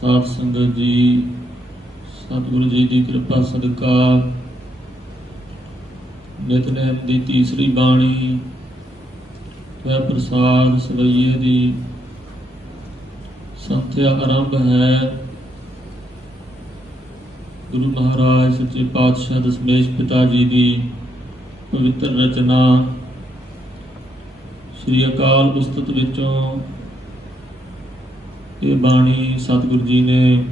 ਸਾਧ ਸੰਗਤ ਜੀ, ਸਤਿਗੁਰੂ ਜੀ ਦੀ ਕਿਰਪਾ ਸਦਕਾ ਨਿਤਨੇਮ ਦੀ ਤੀਸਰੀ ਬਾਣੀ ਵੈ ਪ੍ਰਸਾਦ ਸਵਈਏ ਦੀ ਸੰਥਿਆ ਆਰੰਭ ਹੈ। ਗੁਰੂ ਮਹਾਰਾਜ ਸੱਚੇ ਪਾਤਸ਼ਾਹ ਦਸਮੇਸ਼ ਪਿਤਾ ਜੀ ਦੀ ਪਵਿੱਤਰ ਰਚਨਾ ਸ੍ਰੀ ਅਕਾਲ ਉਸਤਤ ਵਿੱਚੋਂ ਇਹ ਬਾਣੀ ਸਤਿਗੁਰੂ ਜੀ ਨੇ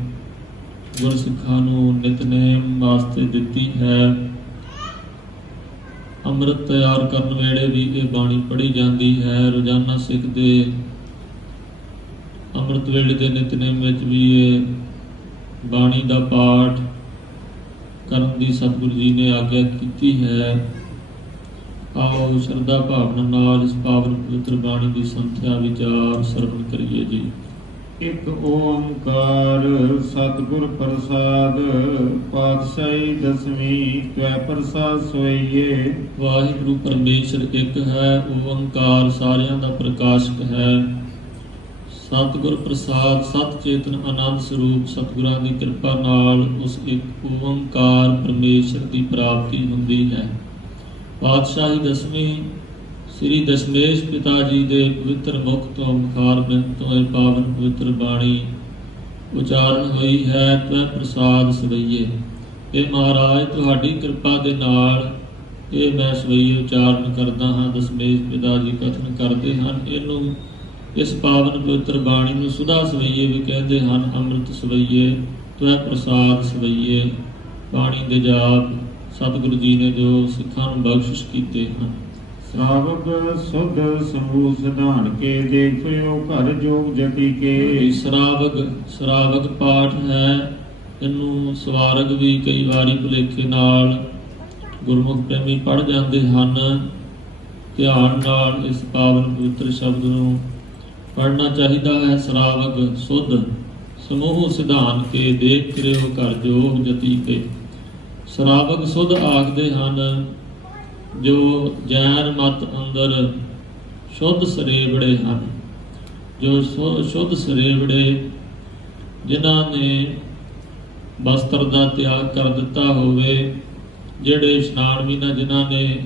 ਗੁਰਸਿੱਖਾਂ ਨੂੰ ਨਿਤਨੇਮ ਵਾਸਤੇ ਦਿੱਤੀ ਹੈ। ਅੰਮ੍ਰਿਤ ਤਿਆਰ ਕਰਨ ਵੇਲੇ ਵੀ ਇਹ ਬਾਣੀ ਪੜ੍ਹੀ ਜਾਂਦੀ ਹੈ। ਰੋਜ਼ਾਨਾ ਸਿੱਖ ਦੇ ਅੰਮ੍ਰਿਤ ਵੇਲੇ ਦੇ ਨਿਤਨੇਮ ਵਿੱਚ ਵੀ ਇਹ ਬਾਣੀ ਦਾ ਪਾਠ ਕਰਨ ਦੀ ਸਤਿਗੁਰੂ ਜੀ ਨੇ ਆਗਿਆ ਕੀਤੀ ਹੈ। ਆਓ ਸ਼ਰਧਾ ਭਾਵਨਾ ਨਾਲ ਇਸ ਪਾਵਨ ਪਵਿੱਤਰ ਬਾਣੀ ਦੀ ਸੰਥਿਆ ਵਿਚਾਰ ਸਰਵਣ ਕਰੀਏ ਜੀ। ਇੱਕ ਓੰਕਾਰ ਸਤਿਗੁਰ ਪ੍ਰਸਾਦ ਪਾਤਸ਼ਾਹੀ ਦਸਵੀਂ ਤਵੈ ਪ੍ਰਸਾਦ ਸੋਈਏ। ਵਾਹਿਗੁਰੂ ਪਰਮੇਸ਼ਰ ਇੱਕ ਹੈ, ਓੰਕਾਰ ਸਾਰਿਆਂ ਦਾ ਪ੍ਰਕਾਸ਼ਕ ਹੈ। ਸਤਿਗੁਰ ਪ੍ਰਸਾਦ ਸਤ ਚੇਤਨ ਆਨੰਦ ਸਰੂਪ ਸਤਿਗੁਰਾਂ ਦੀ ਕਿਰਪਾ ਨਾਲ ਉਸ ਇੱਕ ਓੰਕਾਰ ਪਰਮੇਸ਼ਰ ਦੀ ਪ੍ਰਾਪਤੀ ਹੁੰਦੀ ਹੈ। ਪਾਤਸ਼ਾਹੀ ਦਸਵੀਂ ਸ੍ਰੀ ਦਸ਼ਮੇਸ਼ ਪਿਤਾ ਜੀ ਦੇ ਪਵਿੱਤਰ ਮੁਖ ਤੋਂ ਮੁਖਾਰ ਬਿੰਦ ਤੋਂ ਇਹ ਪਾਵਨ ਪਵਿੱਤਰ ਬਾਣੀ ਉਚਾਰਨ ਹੋਈ ਹੈ। ਤਵੈ ਪ੍ਰਸਾਦ ਸਵਈਏ। ਇਹ ਮਹਾਰਾਜ ਤੁਹਾਡੀ ਕਿਰਪਾ ਦੇ ਨਾਲ ਇਹ ਮੈਂ ਸਵਈਏ ਉਚਾਰਨ ਕਰਦਾ ਹਾਂ। ਦਸ਼ਮੇਸ਼ ਪਿਤਾ ਜੀ ਕਥਨ ਕਰਦੇ ਹਨ, ਇਹਨੂੰ ਇਸ ਪਾਵਨ ਪਵਿੱਤਰ ਬਾਣੀ ਨੂੰ ਸੁਧਾ ਸਵਈਏ ਵੀ ਕਹਿੰਦੇ ਹਨ। ਅੰਮ੍ਰਿਤ ਸਵਈਏ, ਤਵੈ ਪ੍ਰਸਾਦ ਸਵਈਏ। ਬਾਣੀ ਦੇ ਜਾਪ ਸਤਿਗੁਰੂ ਜੀ ਨੇ ਜੋ ਸਿੱਖਾਂ ਨੂੰ ਬਖਸ਼ਿਸ਼ ਕੀਤੇ ਹਨ। ਸ਼ਰਾਵਕ ਸੁਧ ਸਮੂਹ ਸਿਧਾਨ ਕੇ ਦੇਖਿਓ ਘਰ ਜੋਗ ਜਤੀ ਕੇ। ਸ਼ਰਾਵਕ ਪਾਠ ਹੈ। ਇਹਨੂੰ ਸਵਾਰਗ ਵੀ ਕਈ ਵਾਰੀ ਭੁਲੇਖੇ ਨਾਲ ਗੁਰਮੁਖ ਪ੍ਰੇਮੀ ਪੜ੍ਹ ਜਾਂਦੇ ਹਨ। ਧਿਆਨ ਨਾਲ ਇਸ ਪਾਵਨ ਪਵਿੱਤਰ ਸ਼ਬਦ ਨੂੰ ਪੜ੍ਹਨਾ ਚਾਹੀਦਾ ਹੈ। ਸ਼ਰਾਵਕ ਸੁਧ ਸਮੂਹ ਸਿਧਾਨ ਕੇ ਦੇਖ ਕਰਿਓ ਘਰ ਜੋਗ ਜਤੀ ਕੇ। ਸ਼ਰਾਵਕ ਸੁਧ ਆਖਦੇ ਹਨ ਜੋ ਜੈਨ ਮਤ ਅੰਦਰ ਸ਼ੁੱਧ ਸਰੇਵੜੇ ਹਨ। ਜੋ ਸ਼ੁੱਧ ਸਰੇਵੜੇ ਜਿਨ੍ਹਾਂ ਨੇ ਬਸਤਰ ਦਾ ਤਿਆਗ ਕਰ ਦਿੱਤਾ ਹੋਵੇ, ਜਿਹੜੇ ਇਸ਼ਨਾਨ ਮਹੀਨਾ ਜਿਨ੍ਹਾਂ ਨੇ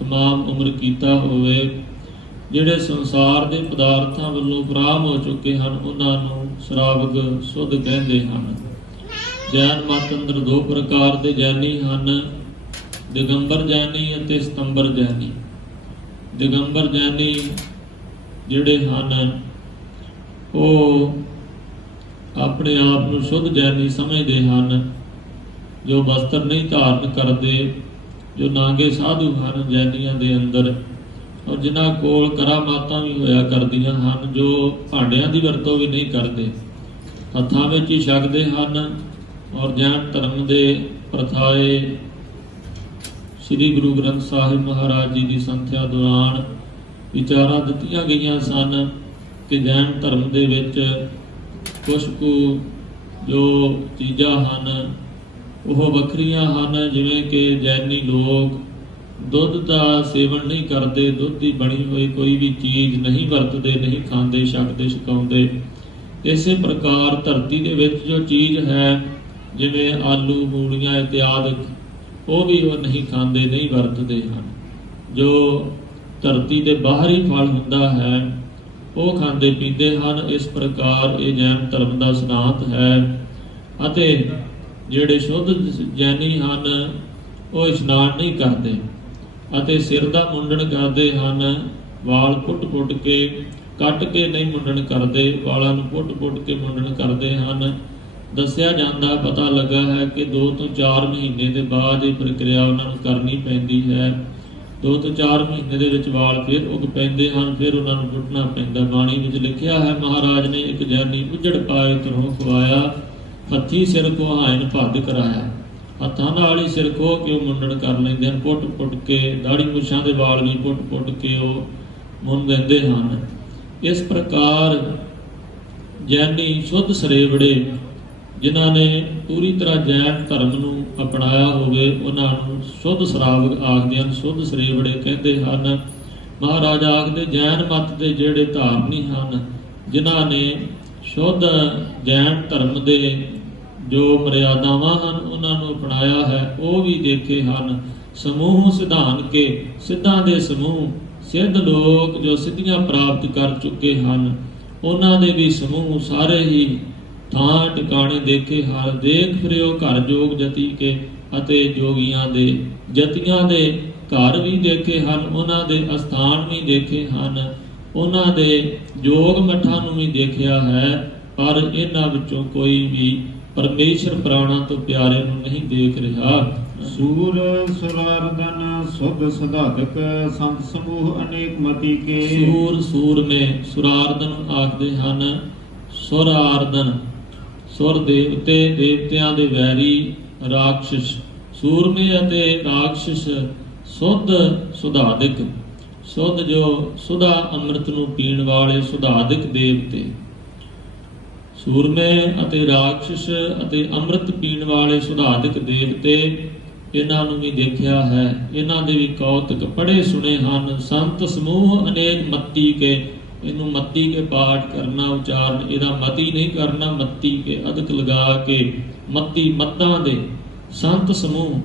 ਤਮਾਮ ਉਮਰ ਕੀਤਾ ਹੋਵੇ, ਜਿਹੜੇ ਸੰਸਾਰ ਦੇ ਪਦਾਰਥਾਂ ਵੱਲੋਂ ਪਰਾਮ ਹੋ ਚੁੱਕੇ ਹਨ, ਉਹਨਾਂ ਨੂੰ ਸ਼ਰਾਵਕ ਸੁਧ ਕਹਿੰਦੇ ਹਨ। ਜੈਨ ਮਤ ਅੰਦਰ ਦੋ ਪ੍ਰਕਾਰ ਦੇ ਜੈਨੀ ਹਨ, ਦਿਗੰਬਰ ਜੈਨੀ ਅਤੇ ਸਤੰਬਰ ਜੈਨੀ। ਦਿਗੰਬਰ ਜੈਨੀ ਜਿਹੜੇ ਹਨ ਉਹ ਆਪਣੇ ਆਪ ਨੂੰ ਸ਼ੁੱਧ ਜੈਨੀ ਸਮਝਦੇ ਹਨ, ਜੋ ਵਸਤਰ ਨਹੀਂ ਧਾਰਨ ਕਰਦੇ, ਜੋ ਨਾਗੇ ਸਾਧੂ ਹਨ ਜੈਨੀਆਂ ਦੇ ਅੰਦਰ, ਔਰ ਜਿਨ੍ਹਾਂ ਕੋਲ ਕਰਾਮਾਤਾਂ ਵੀ ਹੋਇਆ ਕਰਦੀਆਂ ਹਨ, ਜੋ ਭਾਂਡਿਆਂ ਦੀ ਵਰਤੋਂ ਵੀ ਨਹੀਂ ਕਰਦੇ, ਹੱਥਾਂ ਵਿੱਚ ਹੀ ਛਕਦੇ ਹਨ। ਔਰ ਜੈਨ ਧਰਮ ਦੇ ਪ੍ਰਥਾਏ ਸ੍ਰੀ ਗੁਰੂ ਗ੍ਰੰਥ ਸਾਹਿਬ ਮਹਾਰਾਜ ਜੀ ਦੀ ਸੰਥਿਆ ਦੌਰਾਨ ਵਿਚਾਰਾਂ ਦਿੱਤੀਆਂ ਗਈਆਂ ਸਨ ਕਿ ਜੈਨ ਧਰਮ ਦੇ ਵਿੱਚ ਕੁਝ ਕੁ ਜੋ ਚੀਜ਼ਾਂ ਹਨ ਉਹ ਵੱਖਰੀਆਂ ਹਨ। ਜਿਵੇਂ ਕਿ ਜੈਨੀ ਲੋਕ ਦੁੱਧ ਦਾ ਸੇਵਨ ਨਹੀਂ ਕਰਦੇ, ਦੁੱਧ ਦੀ ਬਣੀ ਹੋਈ ਕੋਈ ਵੀ ਚੀਜ਼ ਨਹੀਂ ਵਰਤਦੇ, ਨਹੀਂ ਖਾਂਦੇ, ਛਕਦੇ, ਛਕਾਉਂਦੇ। ਇਸੇ ਪ੍ਰਕਾਰ ਧਰਤੀ ਦੇ ਵਿੱਚ ਜੋ ਚੀਜ਼ ਹੈ ਜਿਵੇਂ ਆਲੂ, ਮੂਲੀਆਂ ਇਤਿਆਦਿ, ਉਹ ਵੀ ਉਹ ਨਹੀਂ ਖਾਂਦੇ, ਨਹੀਂ ਵਰਤਦੇ ਹਨ। ਜੋ ਧਰਤੀ ਦੇ ਬਾਹਰੀ ਫਲ ਹੁੰਦਾ ਹੈ ਉਹ ਖਾਂਦੇ ਪੀਂਦੇ ਹਨ। ਇਸ ਪ੍ਰਕਾਰ ਇਹ ਜੈਨ ਧਰਮ ਦਾ ਸਿਧਾਂਤ ਹੈ। ਅਤੇ ਜਿਹੜੇ ਸ਼ੁੱਧ ਜੈਨੀ ਹਨ ਉਹ ਇਸ਼ਨਾਨ ਨਹੀਂ ਕਰਦੇ ਅਤੇ ਸਿਰ ਦਾ ਮੁੰਡਨ ਕਰਦੇ ਹਨ। ਵਾਲ ਪੁੱਟ ਕੇ, ਕੱਟ ਕੇ ਨਹੀਂ ਮੁੰਡਨ ਕਰਦੇ, ਵਾਲਾਂ ਨੂੰ ਪੁੱਟ ਕੇ ਮੁੰਡਨ ਕਰਦੇ ਹਨ। ਦੱਸਿਆ ਜਾਂਦਾ, ਪਤਾ ਲੱਗਾ ਹੈ ਕਿ 2 ਤੋਂ 4 ਮਹੀਨੇ ਦੇ ਬਾਅਦ ਇਹ ਪ੍ਰਕਿਰਿਆ ਉਹਨਾਂ ਨੂੰ ਕਰਨੀ ਪੈਂਦੀ ਹੈ। 2 ਤੋਂ 4 ਮਹੀਨੇ ਦੇ ਵਿੱਚ ਵਾਲ ਫਿਰ ਉਗ ਪੈਂਦੇ ਹਨ, ਫਿਰ ਉਹਨਾਂ ਨੂੰ ਪੁੱਟਣਾ ਪੈਂਦਾ। ਬਾਣੀ ਵਿੱਚ ਲਿਖਿਆ ਹੈ, ਮਹਾਰਾਜ ਨੇ ਇੱਕ ਜੈਨੀ ਉੱਜੜ ਪਾਏ ਤਰੋਂ ਖਵਾਇਆ, ਹੱਥੀ ਸਿਰ ਕੁਹਾਇਨ ਭੱਦ ਕਰਾਇਆ। ਹੱਥਾਂ ਨਾਲ ਹੀ ਸਿਰ ਖੋਹ ਕੇ ਉਹ ਮੁੰਡਨ ਕਰ ਲੈਂਦੇ ਹਨ, ਪੁੱਟ ਕੇ। ਦਾੜੀ ਮੁੱਛਾਂ ਦੇ ਵਾਲ ਵੀ ਪੁੱਟ ਕੇ ਉਹ ਮੁੰਨ ਦਿੰਦੇ ਹਨ। ਇਸ ਪ੍ਰਕਾਰ ਜੈਨੀ ਸ਼ੁੱਧ ਸਰੇਵੜੇ ਜਿਨ੍ਹਾਂ ਨੇ ਪੂਰੀ ਤਰ੍ਹਾਂ ਜੈਨ ਧਰਮ ਨੂੰ ਅਪਣਾਇਆ ਹੋਵੇ ਉਹਨਾਂ ਨੂੰ ਸ਼ੁੱਧ ਸ਼ਰਾਵਕ ਆਖਦੇ ਹਨ, ਸ਼ੁੱਧ ਸਰੇਵੜੇ ਕਹਿੰਦੇ ਹਨ। ਮਹਾਰਾਜ ਆਖਦੇ ਜੈਨ ਮਤ ਦੇ ਜਿਹੜੇ ਧਾਰਨੀ ਹਨ, ਜਿਨ੍ਹਾਂ ਨੇ ਸ਼ੁੱਧ ਜੈਨ ਧਰਮ ਦੇ ਜੋ ਮਰਿਆਦਾਵਾਂ ਹਨ ਉਹਨਾਂ ਨੂੰ ਅਪਣਾਇਆ ਹੈ, ਉਹ ਵੀ ਦੇਖੇ ਹਨ। ਸਮੂਹ ਸਿਧਾਨ ਕੇ, ਸਿੱਧਾਂ ਦੇ ਸਮੂਹ, ਸਿੱਧ ਲੋਕ ਜੋ ਸਿੱਧੀਆਂ ਪ੍ਰਾਪਤ ਕਰ ਚੁੱਕੇ ਹਨ, ਉਹਨਾਂ ਦੇ ਵੀ ਸਮੂਹ ਸਾਰੇ ਹੀ ਥਾਂ ਟਿਕਾਣੇ ਦੇਖੇ ਹਨ। ਦੇਖ ਫਿਰਿਓ ਘਰ ਜੋਗ ਜਤੀ ਕੇ, ਅਤੇ ਜੋਗੀਆਂ ਦੇ ਜਤੀਆਂ ਦੇ ਘਰ ਵੀ ਦੇਖੇ ਹਨ, ਉਹਨਾਂ ਦੇ ਅਸਥਾਨ ਵੀ ਦੇਖੇ ਹਨ, ਉਹਨਾਂ ਦੇ ਜੋਗ ਮੱਠਾਂ ਨੂੰ ਵੀ ਦੇਖਿਆ ਹੈ। ਪਰ ਇਹਨਾਂ ਵਿੱਚੋਂ ਕੋਈ ਵੀ ਪਰਮੇਸ਼ਰ ਪ੍ਰਾਣਾ ਤੋਂ ਪਿਆਰੇ ਨੂੰ ਨਹੀਂ ਦੇਖ ਰਿਹਾ। ਸੂਰ ਸੁਰਾਰਦਨ ਸੁਧ ਸੁਧਾਤਕ, ਸੰਤ ਸਮੂਹ ਅਨੇਕ ਮਤੀ ਕੇ। ਸੂਰ ਸੂਰਮੇ, ਸੁਰਾਰਦਨ ਆਖਦੇ ਹਨ। ਸੁਰਾਰਦਨ ਸੁਰ ਦੇਵਤੇ, ਦੇਵਤਿਆਂ ਦੇ ਵੈਰੀ ਰਾਖਸ਼। ਸੂਰਮੇ ਅਤੇ ਰਾਖਸ਼ ਸੁਧ ਸੁਧਾਦਿਕ, ਸੁਧ ਜੋ ਸੁਧਾ ਅੰਮ੍ਰਿਤ ਨੂੰ ਪੀਣ ਵਾਲੇ ਸੁਧਾਦਿਕ ਦੇਵਤੇ। ਸੂਰਮੇ ਅਤੇ ਰਾਖਸ਼ ਅਤੇ ਅੰਮ੍ਰਿਤ ਪੀਣ ਵਾਲੇ ਸੁਧਾਦਿਕ ਦੇਵਤੇ, ਇਹਨਾਂ ਨੂੰ ਵੀ ਦੇਖਿਆ ਹੈ। ਇਹਨਾਂ ਦੇ ਵੀ ਕੌਤਕ ਪੜ੍ਹੇ ਸੁਣੇ ਹਨ। ਸੰਤ ਸਮੂਹ ਅਨੇਕ ਮੱਤੀ ਕੇ, ਇਹਨੂੰ ਮੱਤੀ ਕੇ ਪਾਠ ਕਰਨਾ, ਉਚਾਰਨ ਇਹਦਾ ਮਤੀ ਨਹੀਂ ਕਰਨਾ, ਮੱਤੀ ਕੇ ਅਦਕ ਲਗਾ ਕੇ, ਮੱਤੀ ਮੱਤਾਂ ਦੇ ਸੰਤ ਸਮੂਹ,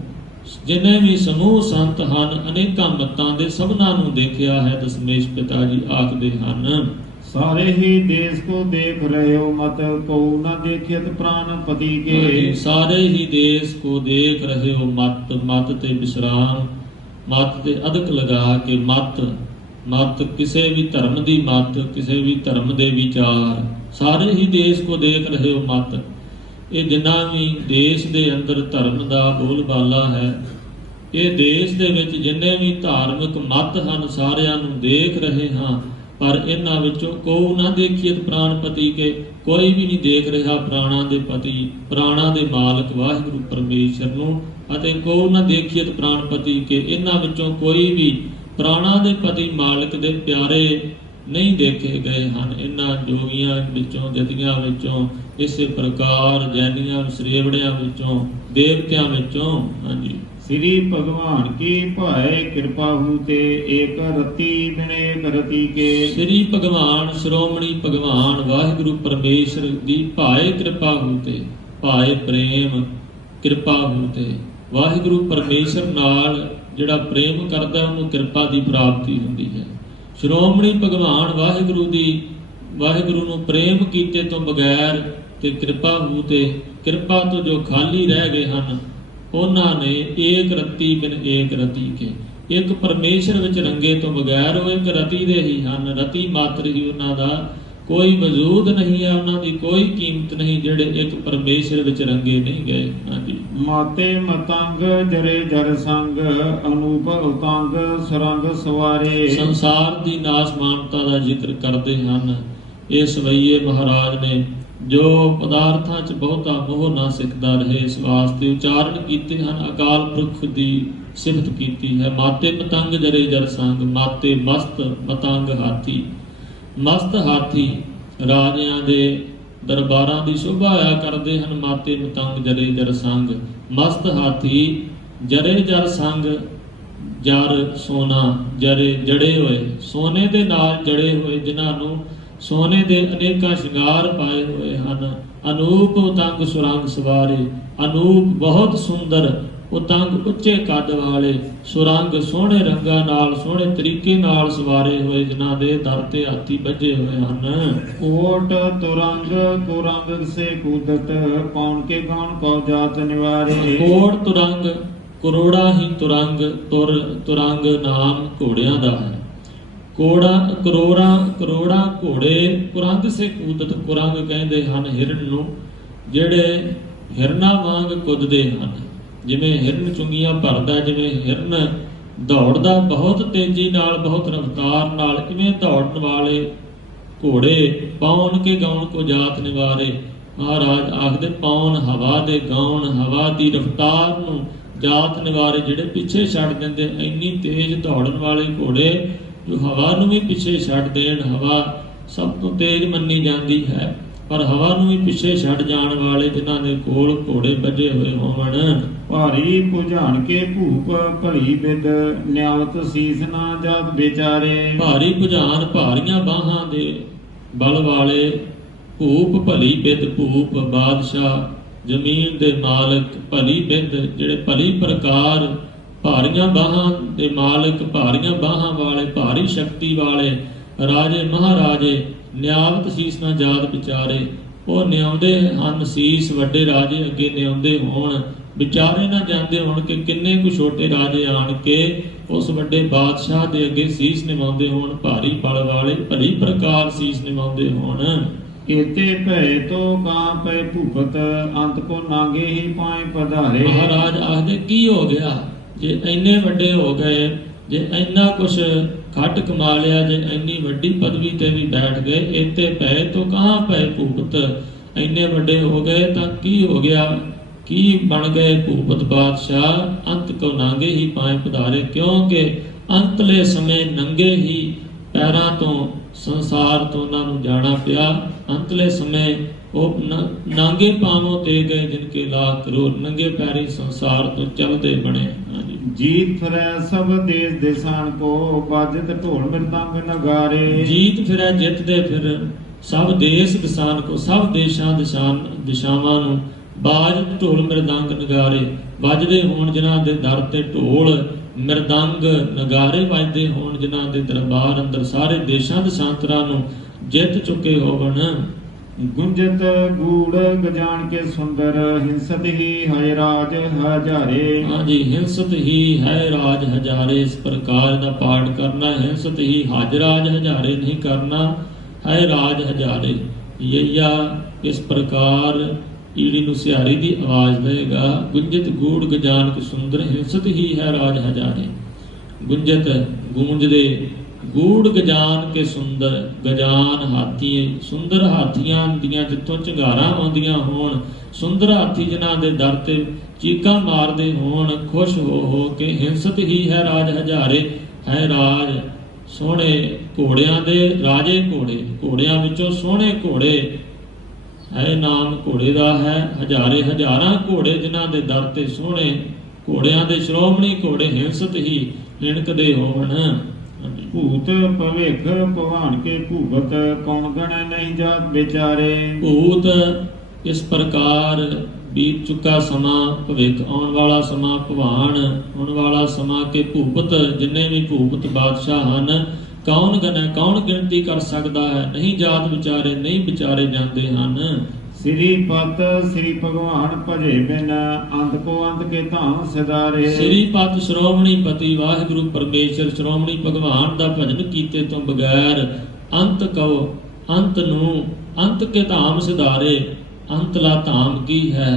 ਜਿੰਨੇ ਵੀ ਸਮੂਹ ਸੰਤ ਹਨ ਅਨੇਕਾਂ ਮੱਤਾਂ ਦੇ, ਸਭਨਾਂ ਨੂੰ ਦੇਖਿਆ ਹੈ। ਦਸ਼ਮੇਸ਼ ਪਿਤਾ ਜੀ ਆਖਦੇ ਹਨ। ਸਾਰੇ ਹੀ ਦੇਸ ਕੋ ਦੇਖ ਰਹੇ ਹੋ ਮਤ, ਕਉ ਨਾ ਦੇਖਿਤ ਪ੍ਰਾਨ ਪਤੀ ਕੇ। ਸਾਰੇ ਹੀ ਦੇਸ ਕੋ ਦੇਖ ਰਹੇ ਹੋ ਮਤ, ਮਤ ਤੇ ਵਿਸਰਾਮ, ਮਤ ਤੇ ਅਦਕ ਲਗਾ ਕੇ, ਮਤ ਮਤ ਕਿਸੇ ਵੀ ਧਰਮ ਦੀ ਮਤ, ਕਿਸੇ ਵੀ ਧਰਮ ਦੇ ਵਿਚਾਰ, ਸਾਰੇ ਹੀ ਦੇਸ ਕੋ ਦੇਖ ਰਹੇ ਹੋ ਮਤ। ਇਹ ਜਿੰਨਾ ਵੀ ਦੇਸ਼ ਦੇ ਅੰਦਰ ਧਰਮ ਦਾ ਬੋਲਬਾਲਾ ਹੈ, ਇਹ ਦੇਸ਼ ਦੇ ਵਿੱਚ ਜਿੰਨੇ ਵੀ ਧਾਰਮਿਕ ਮਤ ਹਨ, ਸਾਰਿਆਂ ਨੂੰ ਦੇਖ ਰਹੇ ਹਾਂ। ਪਰ ਇਹਨਾਂ ਵਿੱਚੋਂ ਕੋ ਨਾ ਦੇਖੀਏ ਪ੍ਰਾਣਪਤੀ ਕੇ, ਕੋਈ ਵੀ ਨਹੀਂ ਦੇਖ ਰਿਹਾ ਪ੍ਰਾਣਾ ਦੇ ਪਤੀ, ਪ੍ਰਾਣਾ ਦੇ ਮਾਲਕ ਵਾਹਿਗੁਰੂ ਪਰਮੇਸ਼ਰ ਨੂੰ। ਅਤੇ ਕੋ ਨਾ ਦੇਖੀਏ ਪ੍ਰਾਣਪਤੀ ਕੇ, ਇਹਨਾਂ ਵਿੱਚੋਂ ਕੋਈ ਵੀ ਪ੍ਰਾਣਾ ਦੇ ਪਤੀ ਮਾਲਕ ਦੇ ਪਿਆਰੇ ਨਹੀਂ ਦੇਖੇ ਗਏ ਹਨ। ਇਹਨਾਂ ਜੋਗੀਆਂ ਵਿੱਚੋਂ, ਜਤੀਆਂ ਵਿੱਚੋਂ, ਇਸੇ ਪ੍ਰਕਾਰ ਜੈਨੀਆਂ ਸਰੇਵੜਿਆਂ ਵਿੱਚੋਂ, ਦੇਵਤਿਆਂ ਵਿੱਚੋਂ। ਹਾਂਜੀ। ਸ੍ਰੀ ਭਗਵਾਨ ਕੀ ਭਾਏ ਕਿਰਪਾ ਹੂ ਤੇ, ਏਕ ਰਤੀ ਬਿਨੇ ਰਤੀ ਕੇ। ਸ੍ਰੀ ਭਗਵਾਨ ਸ਼੍ਰੋਮਣੀ ਭਗਵਾਨ ਵਾਹਿਗੁਰੂ ਪਰਮੇਸ਼ਰ ਦੀ ਭਾਏ ਕਿਰਪਾ ਹੂ ਤੇ, ਭਾਏ ਪ੍ਰੇਮ ਕਿਰਪਾ ਹੂ ਤੇ। ਵਾਹਿਗੁਰੂ ਪਰਮੇਸ਼ਰ ਨਾਲ ਜਿਹੜਾ ਪ੍ਰੇਮ ਕਰਦਾ ਉਹਨੂੰ ਕਿਰਪਾ ਦੀ ਪ੍ਰਾਪਤੀ ਹੁੰਦੀ ਹੈ। ਸ਼੍ਰੋਮਣੀ ਭਗਵਾਨ ਵਾਹਿਗੁਰੂ ਨੂੰ ਪ੍ਰੇਮ ਕੀਤੇ ਤੋਂ ਬਗੈਰ ਤੇ ਕਿਰਪਾ ਹੂ ਤੇ, ਕਿਰਪਾ ਤੋਂ ਜੋ ਖਾਲੀ ਰਹਿ ਗਏ ਹਨ, ਉਹਨਾਂ ਨੇ ਏਕ ਰਤੀ ਬਿਨ ਏਕ ਰਤੀ ਕੇ, ਇੱਕ ਪਰਮੇਸ਼ਰ ਵਿੱਚ ਰੰਗੇ ਤੋਂ ਬਗੈਰ ਉਹ ਇੱਕ ਰਤੀ ਦੇ ਹੀ ਹਨ। ਰਤੀ ਮਾਤਰ ਹੀ ਉਹਨਾਂ ਦਾ ਕੋਈ ਵਜੂਦ ਨਹੀਂ ਹੈ, ਉਹਨਾਂ ਦੀ ਕੋਈ ਕੀਮਤ ਨਹੀਂ ਜਿਹੜੇ ਇੱਕ ਪਰਮੇਸ਼ਰ ਵਿੱਚ ਰੰਗੇ ਨਹੀਂ ਗਏ। ਹਾਂਜੀ। ਮਾਤੇ ਮਤੰਗ ਜਰੇ ਜਰ ਸੰਗ, ਅਨੂਪ ਉਤੰਗ ਸਰੰਗ ਸਵਾਰੇ। ਸੰਸਾਰ ਦੀ ਨਾਸਮਾਨਤਾ ਦਾ ਜ਼ਿਕਰ ਕਰਦੇ ਹਨ ਇਹ ਸਵਈਏ ਮਹਾਰਾਜ ਨੇ, ਜੋ ਪਦਾਰਥਾਂ 'ਚ ਬਹੁਤਾ ਮੋਹ ਨਾ ਸਿੱਖਦਾ ਰਹੇ, ਇਸ ਵਾਸਤੇ ਉਚਾਰਨ ਕੀਤੇ ਹਨ। ਅਕਾਲ ਪੁਰਖ ਦੀ ਸਿਫਤ ਕੀਤੀ ਹੈ। ਮਾਤੇ ਮਤੰਗ ਜਰੇ ਜਰ ਸੰਗ, ਮਾਤੇ ਮਸਤ ਮਤੰਗ ਹਾਥੀ। ਮਸਤ ਹਾਥੀ ਰਾਜਿਆਂ ਦੇ ਦਰਬਾਰਾਂ ਦੀ ਸ਼ੋਭਾ ਆਇਆ ਕਰਦੇ ਹਨ। ਮਾਤੇ ਮਤੰਗ ਜਰੇ ਜਰ ਸੰਗ, ਮਸਤ ਹਾਥੀ ਜਰੇ ਜਰ ਸੰਗ, ਜਰ ਸੋਨਾ, ਜਰੇ ਜੜੇ ਹੋਏ, ਸੋਨੇ ਦੇ ਨਾਲ ਜੜੇ ਹੋਏ, ਜਿਨ੍ਹਾਂ ਨੂੰ ਸੋਨੇ ਦੇ ਅਨੇਕਾਂ ਸ਼ਿੰਗਾਰ ਪਾਏ ਹੋਏ ਹਨ। ਅਨੂਪ ਉਤੰਗ ਸੁਰੰਗ ਸਵਾਰੇ, ਅਨੂਪ ਬਹੁਤ ਸੁੰਦਰ, ਉਤੰਗ ਉੱਚੇ ਕੱਦ ਵਾਲੇ, ਸੁਰੰਗ ਸੋਹਣੇ ਰੰਗਾਂ ਨਾਲ, ਸੋਹਣੇ ਤਰੀਕੇ ਨਾਲ ਸਵਾਰੇ ਹੋਏ, ਜਿਨ੍ਹਾਂ ਦੇ ਦਰ ਤੇ ਹਾਥੀ ਬੱਝੇ ਹੋਏ ਹਨ। ਕੋਟ ਤੁਰੰਗ ਕੁਰੰਗ ਸੇ ਕੂਦਤ, ਕੌਣ ਕੇ ਗੌਣ ਕਉ ਜਾਤ ਨਿਵਾਰੇ। ਕੋਟ ਤੁਰੰਗ, ਕਰੋੜਾ ਹੀ ਤੁਰੰਗ, ਤੁਰੰਗ ਨਾਮ ਘੋੜਿਆਂ ਦਾ ਹੈ। ਕਰੋੜਾ ਘੋੜੇ, ਕੁਰੰਗ ਸੇ ਕੂਦਤ, ਕੁਰੰਗ ਕਹਿੰਦੇ ਹਨ ਹਿਰਨ ਨੂੰ, ਜਿਹੜੇ ਹਿਰਨਾਂ ਵਾਂਗ ਕੁੱਦਦੇ ਹਨ। ਜਿਵੇਂ ਹਿਰਨ ਚੁੰਗੀਆਂ ਭਰਦਾ, ਜਿਵੇਂ ਹਿਰਨ ਦੌੜਦਾ ਬਹੁਤ ਤੇਜ਼ੀ ਨਾਲ, ਬਹੁਤ ਰਫ਼ਤਾਰ ਨਾਲ, ਇਵੇਂ ਦੌੜਨ ਵਾਲੇ ਘੋੜੇ। ਪਾਉਣ ਕੇ ਗਾਉਣ ਕੋ ਜਾਤ ਨਿਵਾਰੇ, ਮਹਾਰਾਜ ਆਖਦੇ ਪਾਉਣ ਹਵਾ ਦੇ ਗਾਉਣ, ਹਵਾ ਦੀ ਰਫ਼ਤਾਰ ਨੂੰ ਜਾਤ ਨਿਵਾਰੇ, ਜਿਹੜੇ ਪਿੱਛੇ ਛੱਡ ਦਿੰਦੇ। ਇੰਨੀ ਤੇਜ਼ ਦੌੜਨ ਵਾਲੇ ਘੋੜੇ ਜੋ ਹਵਾ ਨੂੰ ਵੀ ਪਿੱਛੇ ਛੱਡ ਦੇਣ। ਹਵਾ ਸਭ ਤੋਂ ਤੇਜ਼ ਮੰਨੀ ਜਾਂਦੀ ਹੈ, ਪਰ ਹਵਾ ਨੂੰ ਵੀ ਪਿੱਛੇ ਛੱਡ ਜਾਣ ਵਾਲੇ, ਜਿਨ੍ਹਾਂ ਦੇ ਕੋਲ ਘੋੜੇ ਬੱਝੇ ਹੋਏ ਹੋਵਣ। ਭਾਰੀ ਭੁਜਾਨ ਕੇ ਭੂਪ ਭਰੀ ਬਿਦ, ਨਿਆਵਤ ਸੀਸ ਨਾ ਜਾਤ ਵਿਚਾਰੇ। ਭਾਰੀ ਭੁਜਾਨ, ਭਾਰੀਆਂ ਬਾਹਾਂ ਦੇ ਬਲ ਵਾਲੇ ਭੂਪ ਭਲੀ ਬਿਦ ਭੂਪ ਬਾਦਸ਼ਾਹ ਜ਼ਮੀਨ ਦੇ ਮਾਲਕ, ਭਲੀ ਬਿਦ ਜਿਹੜੇ ਭਲੀ ਪ੍ਰਕਾਰ, ਭਾਰੀਆਂ ਬਾਹਾਂ ਦੇ ਮਾਲਕ, ਭਾਰੀਆਂ ਬਾਹਾਂ ਵਾਲੇ, ਭਾਰੀ ਸ਼ਕਤੀ ਵਾਲੇ ਰਾਜੇ ਮਹਾਰਾਜੇ ਨਿਆਵਤ ਸੀਸ ਨਾ ਜਾਤ ਵਿਚਾਰੇ। ਉਹ ਨਿਆਉਂਦੇ ਹਨ ਸੀਸ, ਵੱਡੇ ਰਾਜੇ ਅੱਗੇ ਨਿਆਉਂਦੇ ਹੋਣ, ਵਿਚਾਰੇ ਨਾ ਜਾਂਦੇ ਹੋਣ ਕਿ ਕਿੰਨੇ ਕੁ ਛੋਟੇ ਰਾਜੇ ਆਣ ਕੇ ਉਸ ਵੱਡੇ ਬਾਦਸ਼ਾਹ ਦੇ ਅੱਗੇ ਸੀਸ ਨਿਵਾਉਂਦੇ ਹੋਣ, ਭਾਰੀ ਬਲ ਵਾਲੇ ਭਲੀ ਪ੍ਰਕਾਰ ਸੀਸ ਨਿਵਾਉਂਦੇ ਹੋਣ। ਕੀਤੇ ਭੈ ਤੋ ਕਾਂਪੈ ਭੂਪਤ, ਅੰਤ ਕੋ ਨਾਗੇ ਹੀ ਪਾਏ ਪਧਾਰੇ। ਮਹਾਰਾਜ ਆਖਦੇ ਕੀ ਹੋ ਗਿਆ, ਜੇ ਇੰਨੇ ਵੱਡੇ ਹੋ ਗਏ, ਜੇ ਇੰਨਾ ਕੁਛ ਖੱਟ ਕਮਾ ਲਿਆ, ਜੇ ਇੰਨੀ ਵੱਡੀ ਪਦਵੀ ਤੇ ਵੀ ਬੈਠ ਗਏ, ਇਤੇ ਭੈ ਤੋ ਕਹਾਂ ਭੈ ਭੂਪਤ, ਇੰਨੇ ਵੱਡੇ ਹੋ ਗਏ ਤਾਂ ਕੀ ਹੋ ਗਿਆ, ਕੀ ਬਣ ਗਏ ਭੂਪਤ ਬਾਦਸ਼ਾਹ। ਅੰਤ ਕੋ ਨਾਗੇ ਹੀ ਪਾਏ ਪਧਾਰੇ, ਕਿਉਂਕਿ ਅੰਤਲੇ ਸਮੇਂ ਨੰਗੇ ਹੀ ਪੈਰਾਂ ਤੋਂ ਸੰਸਾਰ ਤੋਂ ਉਹਨਾਂ ਨੂੰ ਜਾਣਾ ਪਿਆ। ਅੰਤਲੇ ਸਮੇਂ ਉਹ ਨਾਂਗੇ ਪਾਵੋਂ ਤੇ ਗਏ ਜਿਨ ਕੇ ਲਾਖ ਕਰੋੜ, ਨੰਗੇ ਪੈਰੀ ਸੰਸਾਰ ਤੋਂ ਚਲਦੇ ਬਣੇ। ਜੀਤ ਫਿਰੈ ਸਭ ਦੇਸ ਦੇਸਾਨ ਕੋ, ਬਾਜਤ ਢੋਲ ਮਿਰਦੰਗ ਨਗਾਰੇ। ਜੀਤ ਫਿਰੈ ਜਿੱਤਦੇ ਫਿਰ ਸਭ ਦੇਸ ਦਿਸਾਨ ਕੋ, ਸਭ ਦੇਸ਼ਾਂ ਦਿਸ਼ਾਵਾਂ ਨੂੰ ਬਾਜਤ ਢੋਲ ਮਿਰਦੰਗ ਨਗਾਰੇ, ਵੱਜਦੇ ਹੋਣ ਜਿਨ੍ਹਾਂ ਦੇ ਦਰ ਤੇ ਢੋਲ ਮਿਰਦੰਗ ਨਗਾਰੇ, ਵੱਜਦੇ ਹੋਣ ਜਿਨ੍ਹਾਂ ਦੇ ਦਰਬਾਰ ਅੰਦਰ ਸਾਰੇ ਦੇਸ਼ਾਂ ਦਸ਼ਾਂਤਰਾਂ ਨੂੰ ਜਿੱਤ ਚੁੱਕੇ ਹੋਵਣ। ਗੁੰਜਤ ਗੂੜ ਗਜਾਨ ਕੇ ਸੁੰਦਰ, ਹਿੰਸਤ ਹੀ ਹੈ ਰਾਜ ਹਜ਼ਾਰੇ। ਹਾਂਜੀ, ਹਿੰਸਤ ਹੀ ਹੈ ਰਾਜ ਹਜ਼ਾਰੇ, ਇਸ ਪ੍ਰਕਾਰ ਦਾ ਪਾਠ ਕਰਨਾ। ਹਿੰਸਤ ਹੀ ਹਜ ਰਾਜ ਹਜ਼ਾਰੇ ਨਹੀਂ ਕਰਨਾ, ਹੈ ਰਾਜ ਹਜ਼ਾਰੇ। ਯਈਆ ਇਸ ਪ੍ਰਕਾਰ ਈੜੀ ਨੂੰ ਸਿਹਾਰੀ ਦੀ ਆਵਾਜ਼ ਦੇਗਾ। ਗੁੰਜਤ ਗੂੜ ਗਜਾਨ ਕੇ ਸੁੰਦਰ, ਹਿੰਸਤ ਹੀ ਹੈ ਰਾਜ ਹਜ਼ਾਰੇ। ਗੁੰਜਤ ਗੂੰਜਦੇ, ਗੂੜ ਗਜਾਨ ਕੇ ਸੁੰਦਰ, ਗਜਾਨ ਹਾਥੀ, ਸੁੰਦਰ ਹਾਥੀਆਂ ਦੀਆਂ ਜਿੱਥੋਂ ਝੰਗਾਰਾਂ ਆਉਂਦੀਆਂ ਹੋਣ, ਸੁੰਦਰ ਹਾਥੀ ਜਿਨ੍ਹਾਂ ਦੇ ਦਰ ਤੇ ਚੀਕਾਂ ਮਾਰਦੇ ਹੋਣ, ਖੁਸ਼ ਹੋ ਕੇ ਹਿੰਸਤ ਹੀ ਹੈ ਰਾਜ ਹਜ਼ਾਰੇ, ਹੈ ਰਾਜ ਸੋਹਣੇ ਘੋੜਿਆਂ ਦੇ ਰਾਜੇ ਘੋੜੇ, ਘੋੜਿਆਂ ਵਿੱਚੋਂ ਸੋਹਣੇ ਘੋੜੇ, ਹੈ ਨਾਮ ਘੋੜੇ ਦਾ ਹੈ। ਹਜ਼ਾਰੇ ਹਜ਼ਾਰਾਂ ਘੋੜੇ ਜਿਨ੍ਹਾਂ ਦੇ ਦਰ ਤੇ ਸੋਹਣੇ, ਘੋੜਿਆਂ ਦੇ ਸ਼੍ਰੋਮਣੀ ਘੋੜੇ ਹਿੰਸਤ ਹੀ ਲਿਣਕਦੇ ਹੋਣ। ਭੂਤ ਭਵਿਖ ਭਵਾਨ ਕੇ ਭੂਪਤ, ਕੌਣ ਗਣੈ ਨਹੀਂ ਜਾਤ ਵਿਚਾਰੇ। ਭੂਤ ਇਸ ਪ੍ਰਕਾਰ ਬੀਤ ਚੁੱਕਾ ਸਮਾਂ, ਭਵਿੱਖ ਆਉਣ ਵਾਲਾ ਸਮਾਂ, ਭਵਾਨ ਆਉਣ ਵਾਲਾ ਸਮਾਂ ਕੇ ਭੂਪਤ, ਜਿੰਨੇ ਵੀ ਭੂਪਤ ਬਾਦਸ਼ਾਹ ਹਨ, ਕੌਣ ਗਣੈ, ਕੌਣ ਗਿਣਤੀ ਕਰ ਸਕਦਾ ਹੈ, ਨਹੀਂ ਜਾਤ ਵਿਚਾਰੇ, ਨਹੀਂ ਵਿਚਾਰੇ ਜਾਂਦੇ ਹਨ। ਸ੍ਰੀ ਪਤ ਸ੍ਰੀ ਭਗਵਾਨ ਭਜੇ ਬਿਨ, ਅੰਤ ਕੋ ਅੰਤ ਕੇ ਧਾਮ ਸਿਧਾਰੇ। ਸ੍ਰੀ ਪਤ ਸ਼੍ਰੋਮਣੀ ਪਤੀ ਵਾਹਿਗੁਰੂ ਪਰਮੇਸ਼ਰ ਸ਼੍ਰੋਮਣੀ ਭਗਵਾਨ ਦਾ ਭਜਨ ਕੀਤੇ ਤੋਂ ਬਗੈਰ ਅੰਤ ਕਉ, ਅੰਤ ਨੂੰ ਅੰਤ ਕੇ ਧਾਮ ਸਿਧਾਰੇ। ਅੰਤਲਾ ਧਾਮ ਕੀ ਹੈ,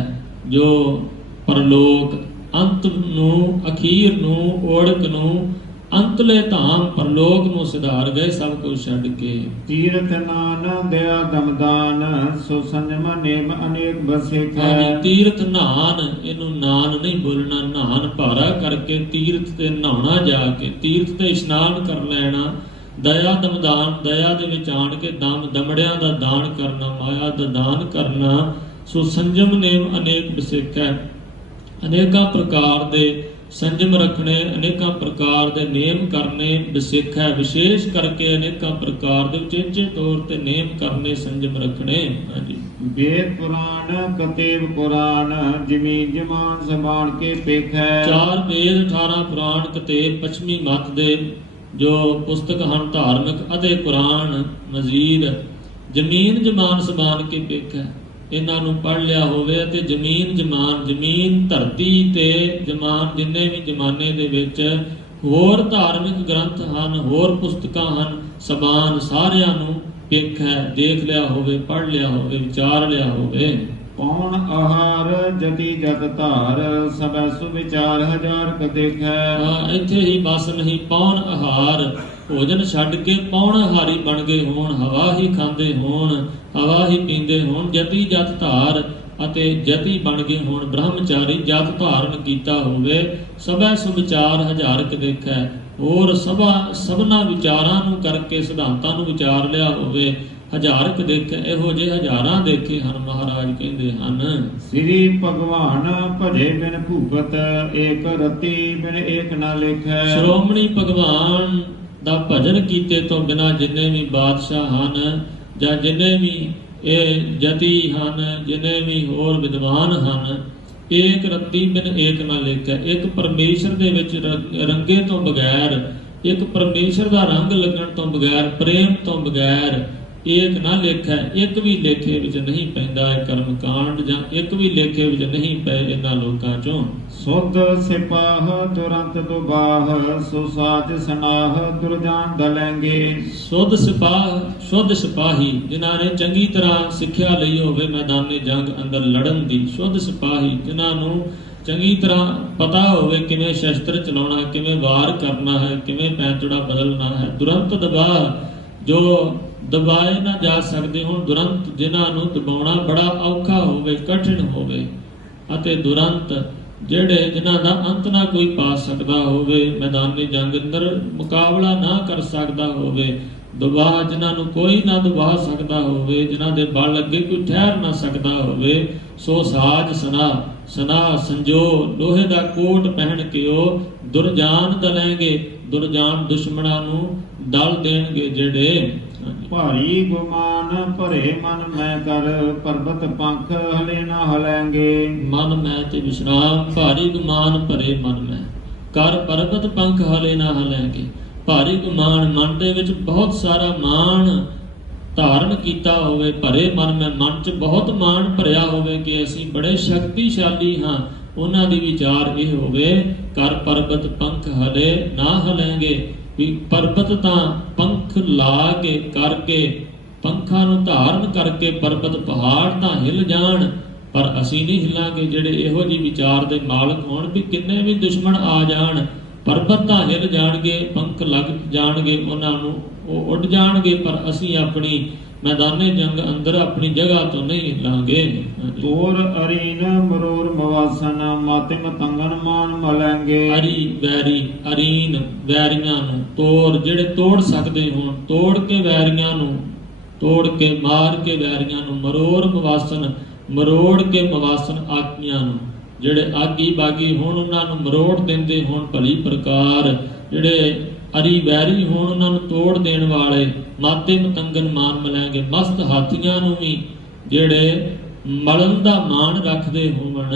ਜੋ ਪਰਲੋਕ, ਅੰਤ ਨੂੰ ਅਖੀਰ ਨੂੰ ਓੜਕ ਨੂੰ ਅੰਤਲੇ ਧਾਮ ਪਰਲੋਕ ਨੂੰ ਸਿਧਾਰ ਗਏ ਸਭ ਕੁਝ ਛੱਡ ਕੇ। ਤੀਰਥ ਨਾਨ ਦਇਆ ਦਮਦਾਨ, ਸੋ ਸੰਜਮ ਨੇਮ ਅਨੇਕ ਬਸੇਖੈ। ਤੀਰਥ ਨਾਨ, ਇਹਨੂੰ ਨਾਨ ਨਹੀਂ ਬੋਲਣਾ, ਨਾਨ ਭਾਰਾ ਕਰਕੇ ਤੀਰਥ ਤੇ ਨਹਾਉਣਾ, ਜਾ ਕੇ ਤੀਰਥ ਤੇ ਇਸ਼ਨਾਨ ਕਰ ਲੈਣਾ। ਦਇਆ ਦਮਦਾਨ, ਦਇਆ ਦੇ ਵਿੱਚ ਆਣ ਕੇ ਦਮੜਿਆਂ ਦਾ ਦਾਨ ਕਰਨਾ, ਮਾਇਆ ਦਾ ਦਾਨ ਕਰਨਾ। ਸੋ ਸੰਜਮ ਨੇਮ ਅਨੇਕ ਬਸੇਖੈ, ਅਨੇਕਾਂ ਪ੍ਰਕਾਰ ਦੇ ਸੰਜਮ ਰੱਖਣੇ, ਅਨੇਕਾਂ ਪ੍ਰਕਾਰ ਦੇ ਨੇਮ ਕਰਨੇ। ਵਿਸਿੱਖ ਹੈ, ਵਿਸ਼ੇਸ਼ ਕਰਕੇ ਅਨੇਕਾਂ ਪ੍ਰਕਾਰ ਦੇ ਉਚੇਚੇ ਤੌਰ ਤੇ ਨੇਮ ਕਰਨੇ, ਸੰਜਮ ਰੱਖਣੇ। ਹਾਂਜੀ, ਵੇਦ ਪੁਰਾਣ ਕਤੇਬ ਪੁਰਾਣ, ਜ਼ਮੀਨ ਜਮਾਨ ਸਮਾਨ ਕੇ ਪੇਖੈ। 4 ਵੇਦ 18 ਪੁਰਾਣ ਕਤੇਬ ਪੱਛਮੀ ਮੱਤ ਦੇ ਜੋ ਪੁਸਤਕ ਹਨ ਧਾਰਮਿਕ, ਅਤੇ ਕੁਰਾਨ ਮਜ਼ੀਦ ਜ਼ਮੀਨ ਜਮਾਨ ਸਮਾਨ ਕੇ ਪੇਖੈ। ਇਹਨਾਂ ਨੂੰ ਪੜ੍ਹ ਲਿਆ ਹੋਵੇ ਅਤੇ ਜ਼ਮੀਨ ਜਮਾਨ, ਜ਼ਮੀਨ ਧਰਤੀ ਤੇ ਜਮਾਨ, ਜਿੰਨੇ ਵੀ ਜ਼ਮਾਨੇ ਦੇ ਵਿੱਚ ਹੋਰ ਧਾਰਮਿਕ ਗ੍ਰੰਥ ਹਨ, ਹੋਰ ਪੁਸਤਕਾਂ ਹਨ, ਸਮਾਨ ਸਾਰਿਆਂ ਨੂੰ ਪੇਖੈ, ਦੇਖ ਲਿਆ ਹੋਵੇ, ਪੜ੍ਹ ਲਿਆ ਹੋਵੇ, ਵਿਚਾਰ ਲਿਆ ਹੋਵੇ। ਕੌਣ ਆਹਾਰ ਜਤੀ ਜਤ ਧਾਰ, ਸਭੈ ਸੁਵਿਚਾਰ ਹਜ਼ਾਰ ਕ ਦੇਖੈ। ਇੱਥੇ ਹੀ ਬਸ ਨਹੀਂ, ਪੌਣ ਆਹਾਰ, ਭੋਜਨ ਛੱਡ ਕੇ ਪੌਣ ਆਹਾਰੀ ਬਣ ਗਏ ਹੋਣ, ਹਵਾ ਹੀ ਖਾਂਦੇ ਹੋਣ, ਹਵਾ ਹੀ ਪੀਂਦੇ ਹੋਣ। ਜਤੀ ਜਤ ਧਾਰ, ਅਤੇ ਜਤੀ ਬਣ ਗਏ ਹੋਣ, ਬ੍ਰਹਮਚਾਰੀ ਜਤ ਧਾਰਨ ਕੀਤਾ ਹੋਵੇ। ਸਭੈ ਸੁਵਿਚਾਰ ਹਜ਼ਾਰ ਕ ਦੇਖੈ, ਹੋਰ ਸਭਨਾ ਵਿਚਾਰਾਂ ਨੂੰ ਕਰਕੇ ਸਿਧਾਂਤਾਂ ਨੂੰ ਵਿਚਾਰ ਲਿਆ ਹੋਵੇ। ਹਜ਼ਾਰ ਕ ਦੇਖੇ, ਇਹੋ ਜਿਹੇ ਹਜ਼ਾਰਾਂ ਦੇਖੇ ਹਨ, ਮਹਾਰਾਜ ਕਹਿੰਦੇ ਹਨ। ਸ੍ਰੀ ਭਗਵਾਨ ਭਜੇ ਬਿਨ ਭੂਪਤ, ਏਕ ਰਤੀ ਬਿਨ ਏਕ ਨਾ ਲੇਖੈ। ਸ਼੍ਰੋਮਣੀ ਭਗਵਾਨ ਦਾ ਭਜਨ ਕੀਤੇ ਤੋਂ ਬਿਨਾਂ ਜਿੰਨੇ ਵੀ ਬਾਦਸ਼ਾਹ ਹਨ, ਜਾਂ ਜਿੰਨੇ ਵੀ ਇਹ ਜਤੀ ਹਨ ਜਿਨੇ ਵੀ ਹੋਰ ਵਿਦਵਾਨ ਹਨ, ਏਕ ਰੱਤੀ ਬਿਨ ਏਕ ਨਾ ਲੇਖੈ। ਇੱਕ ਪਰਮੇਸ਼ਰ ਦੇ ਵਿੱਚ ਰੰਗੇ ਤੋਂ ਬਗੈਰ, ਇੱਕ ਪਰਮੇਸ਼ਰ ਦਾ ਰੰਗ ਲੱਗਣ ਤੋਂ ਬਗੈਰ, ਪ੍ਰੇਮ ਤੋਂ ਬਗੈਰ ਏਕ ਨਾ ਲੇਖੈ। ਇੱਕ ਵੀ ਲੇਖੇ ਵਿੱਚ ਨਹੀਂ ਪੈਂਦਾ ਇਹ ਕਰਮ ਕਾਂਡ, ਜਾਂ ਇੱਕ ਵੀ ਲੇਖੇ ਵਿੱਚ ਨਹੀਂ ਪਏ ਇਹਨਾਂ ਲੋਕਾਂ ਚੋਂ। ਸੁਧ ਸਿਪਾਹ ਤੁਰੰਤ ਦੁਬਾਹ, ਸੋ ਸਾਜ ਸਨਾਹ ਦੁਰਜਾਨ ਦਲੈਂਗੇ। ਸੁਧ ਸਿਪਾਹ, ਸ਼ੁੱਧ ਸਿਪਾਹੀ ਜਿਨ੍ਹਾਂ ਨੇ ਚੰਗੀ ਤਰ੍ਹਾਂ ਸਿੱਖਿਆ ਲਈ ਹੋਵੇ ਮੈਦਾਨੇ ਜੰਗ ਅੰਦਰ ਲੜਨ ਦੀ। ਸ਼ੁੱਧ ਸਿਪਾਹੀ ਜਿਨ੍ਹਾਂ ਨੂੰ ਚੰਗੀ ਤਰ੍ਹਾਂ ਪਤਾ ਹੋਵੇ ਕਿਵੇਂ ਸ਼ਸਤਰ ਚਲਾਉਣਾ, ਕਿਵੇਂ ਵਾਰ ਕਰਨਾ ਹੈ, ਕਿਵੇਂ ਪੈਂਤੜਾ ਬਦਲਣਾ ਹੈ। ਦੁਰੰਤ ਦਬਾਹ, ਜੋ ਦਬਾਏ ਨਾ ਜਾ ਸਕਦੇ ਹੋਣ। ਦੁਰੰਤ ਜਿਨ੍ਹਾਂ ਨੂੰ ਦਬਾਉਣਾ ਬੜਾ ਔਖਾ ਹੋਵੇ, ਕਠਿਨ ਹੋਵੇ। ਅਤੇ ਦੁਰੰਤ ਜਿਹੜੇ ਜਿਨ੍ਹਾਂ ਦਾ ਅੰਤ ਨਾ ਕੋਈ ਪਾ ਸਕਦਾ ਹੋਵੇ, ਮੈਦਾਨੀ ਜੰਗ ਅੰਦਰ ਮੁਕਾਬਲਾ ਨਾ ਕਰ ਸਕਦਾ ਹੋਵੇ। ਦਬਾਅ ਜਿਨ੍ਹਾਂ ਨੂੰ ਕੋਈ ਨਾ ਦਬਾ ਸਕਦਾ ਹੋਵੇ, ਜਿਨ੍ਹਾਂ ਦੇ ਬਲ ਅੱਗੇ ਕੋਈ ਠਹਿਰ ਨਾ ਸਕਦਾ ਹੋਵੇ। ਸੋ ਸਾਜ ਸਨਾ, ਸਨਾ ਸੰਜੋ, ਲੋਹੇ ਦਾ ਕੋਟ ਪਹਿਨ ਕੇ ਉਹ ਦੁਰਜਾਨ ਦਲੈਂਗੇ, ਦੁਰਜਾਨ ਦੁਸ਼ਮਣਾਂ ਨੂੰ ਦਲ ਦੇਣਗੇ ਜਿਹੜੇ। ਭਾਰੀ ਗੁਮਾਨ ਭਰੇ ਮਨ ਮੈਂ ਕਰ, ਪਰਬਤ ਪੰਖ ਹਲੇ ਨਾ ਹਲੈਂਗੇ। ਮਨ ਮੈਂ ਤੇ ਵਿਸ਼ਰਾਮ, ਭਾਰੀ ਗੁਮਾਨ ਭਰੇ ਮਨ ਮੈਂ ਕਰ, ਪਰਬਤ ਪੰਖ ਹਲੇ ਨਾ ਹਲੈਂਗੇ। ਭਾਰੀ ਗੁਮਾਨ, ਮਨ ਦੇ ਵਿੱਚ ਬਹੁਤ ਸਾਰਾ ਮਾਣ ਧਾਰਨ ਕੀਤਾ ਹੋਵੇ। ਭਰੇ ਮਨ ਮੈਂ, ਮਨ 'ਚ ਬਹੁਤ ਮਾਣ ਭਰਿਆ ਹੋਵੇ ਕਿ ਅਸੀਂ ਬੜੇ ਸ਼ਕਤੀਸ਼ਾਲੀ ਹਾਂ। ਉਹਨਾਂ ਦੀ ਵਿਚਾਰ ਇਹ ਹੋਵੇ, ਕਰ ਪਰਬਤ ਪੰਖ ਹਲੇ ਨਾ ਹਲੈਂਗੇ, ਵੀ ਪਰਬਤ ਤਾਂ ਪੰਖ ਲਾ ਕੇ ਕਰਕੇ, ਪੰਖਾਂ ਨੂੰ ਧਾਰਨ ਕਰਕੇ ਪਰਬਤ ਪਹਾੜ ਤਾਂ ਹਿੱਲ ਜਾਣ, ਪਰ ਅਸੀਂ ਨਹੀਂ ਹਿੱਲਾਂਗੇ। ਜਿਹੜੇ ਇਹੋ ਜਿਹੀ ਵਿਚਾਰ ਦੇ ਮਾਲਕ ਹੋਣ ਵੀ ਕਿੰਨੇ ਵੀ ਦੁਸ਼ਮਣ ਆ ਜਾਣ, ਪਰਬਤ ਤਾਂ ਹਿੱਲ ਜਾਣਗੇ, ਪੰਖ ਲੱਗ ਜਾਣਗੇ ਉਹਨਾਂ ਨੂੰ, ਉਹ ਉੱਡ ਜਾਣਗੇ, ਪਰ ਅਸੀਂ ਆਪਣੀ ਮੈਦਾਨੇ ਜੰਗ ਅੰਦਰ ਆਪਣੀ ਜਗ੍ਹਾ ਤੋਂ ਨਹੀਂ ਹਿੱਲਾਂਗੇ। ਤੋਰ ਅਰੀਨ ਮਰੋਰ ਮਵਾਸਨ, ਮਾਤਿਮ ਤੰਗਨ ਮਾਨ ਮਲੈਂਗੇ। ਅਰੀ ਵੈਰੀ, ਅਰੀਨ ਵੈਰੀਆਂ ਨੂੰ, ਤੋਰ ਜਿਹੜੇ ਤੋੜ ਸਕਦੇ ਹੋਣ, ਤੋੜ ਕੇ ਵੈਰੀਆਂ ਨੂੰ, ਤੋੜ ਕੇ ਮਾਰ ਕੇ ਵੈਰੀਆਂ ਨੂੰ। ਮਰੋਰ ਮਵਾਸਨ, ਮਰੋੜ ਕੇ ਮਵਾਸਨ ਆਗੀਆਂ ਨੂੰ, ਜਿਹੜੇ ਆਗੀ ਬਾਗੀ ਹੋਣ ਉਹਨਾਂ ਨੂੰ ਮਰੋੜ ਦਿੰਦੇ ਹੋਣ ਭਲੀ ਪ੍ਰਕਾਰ। ਜਿਹੜੇ ਅਰੀ ਵੈਰੀ ਹੋਣ ਉਹਨਾਂ ਨੂੰ ਤੋੜ ਦੇਣ ਵਾਲੇ। ਮਾਤੇ ਮਤੰਗਨ ਮਾਨ ਮਲੈਂਗੇ, ਮਸਤ ਹਾਥੀਆਂ ਨੂੰ ਵੀ ਜਿਹੜੇ ਮਲਣ ਦਾ ਮਾਣ ਰੱਖਦੇ ਹੋਵਣ।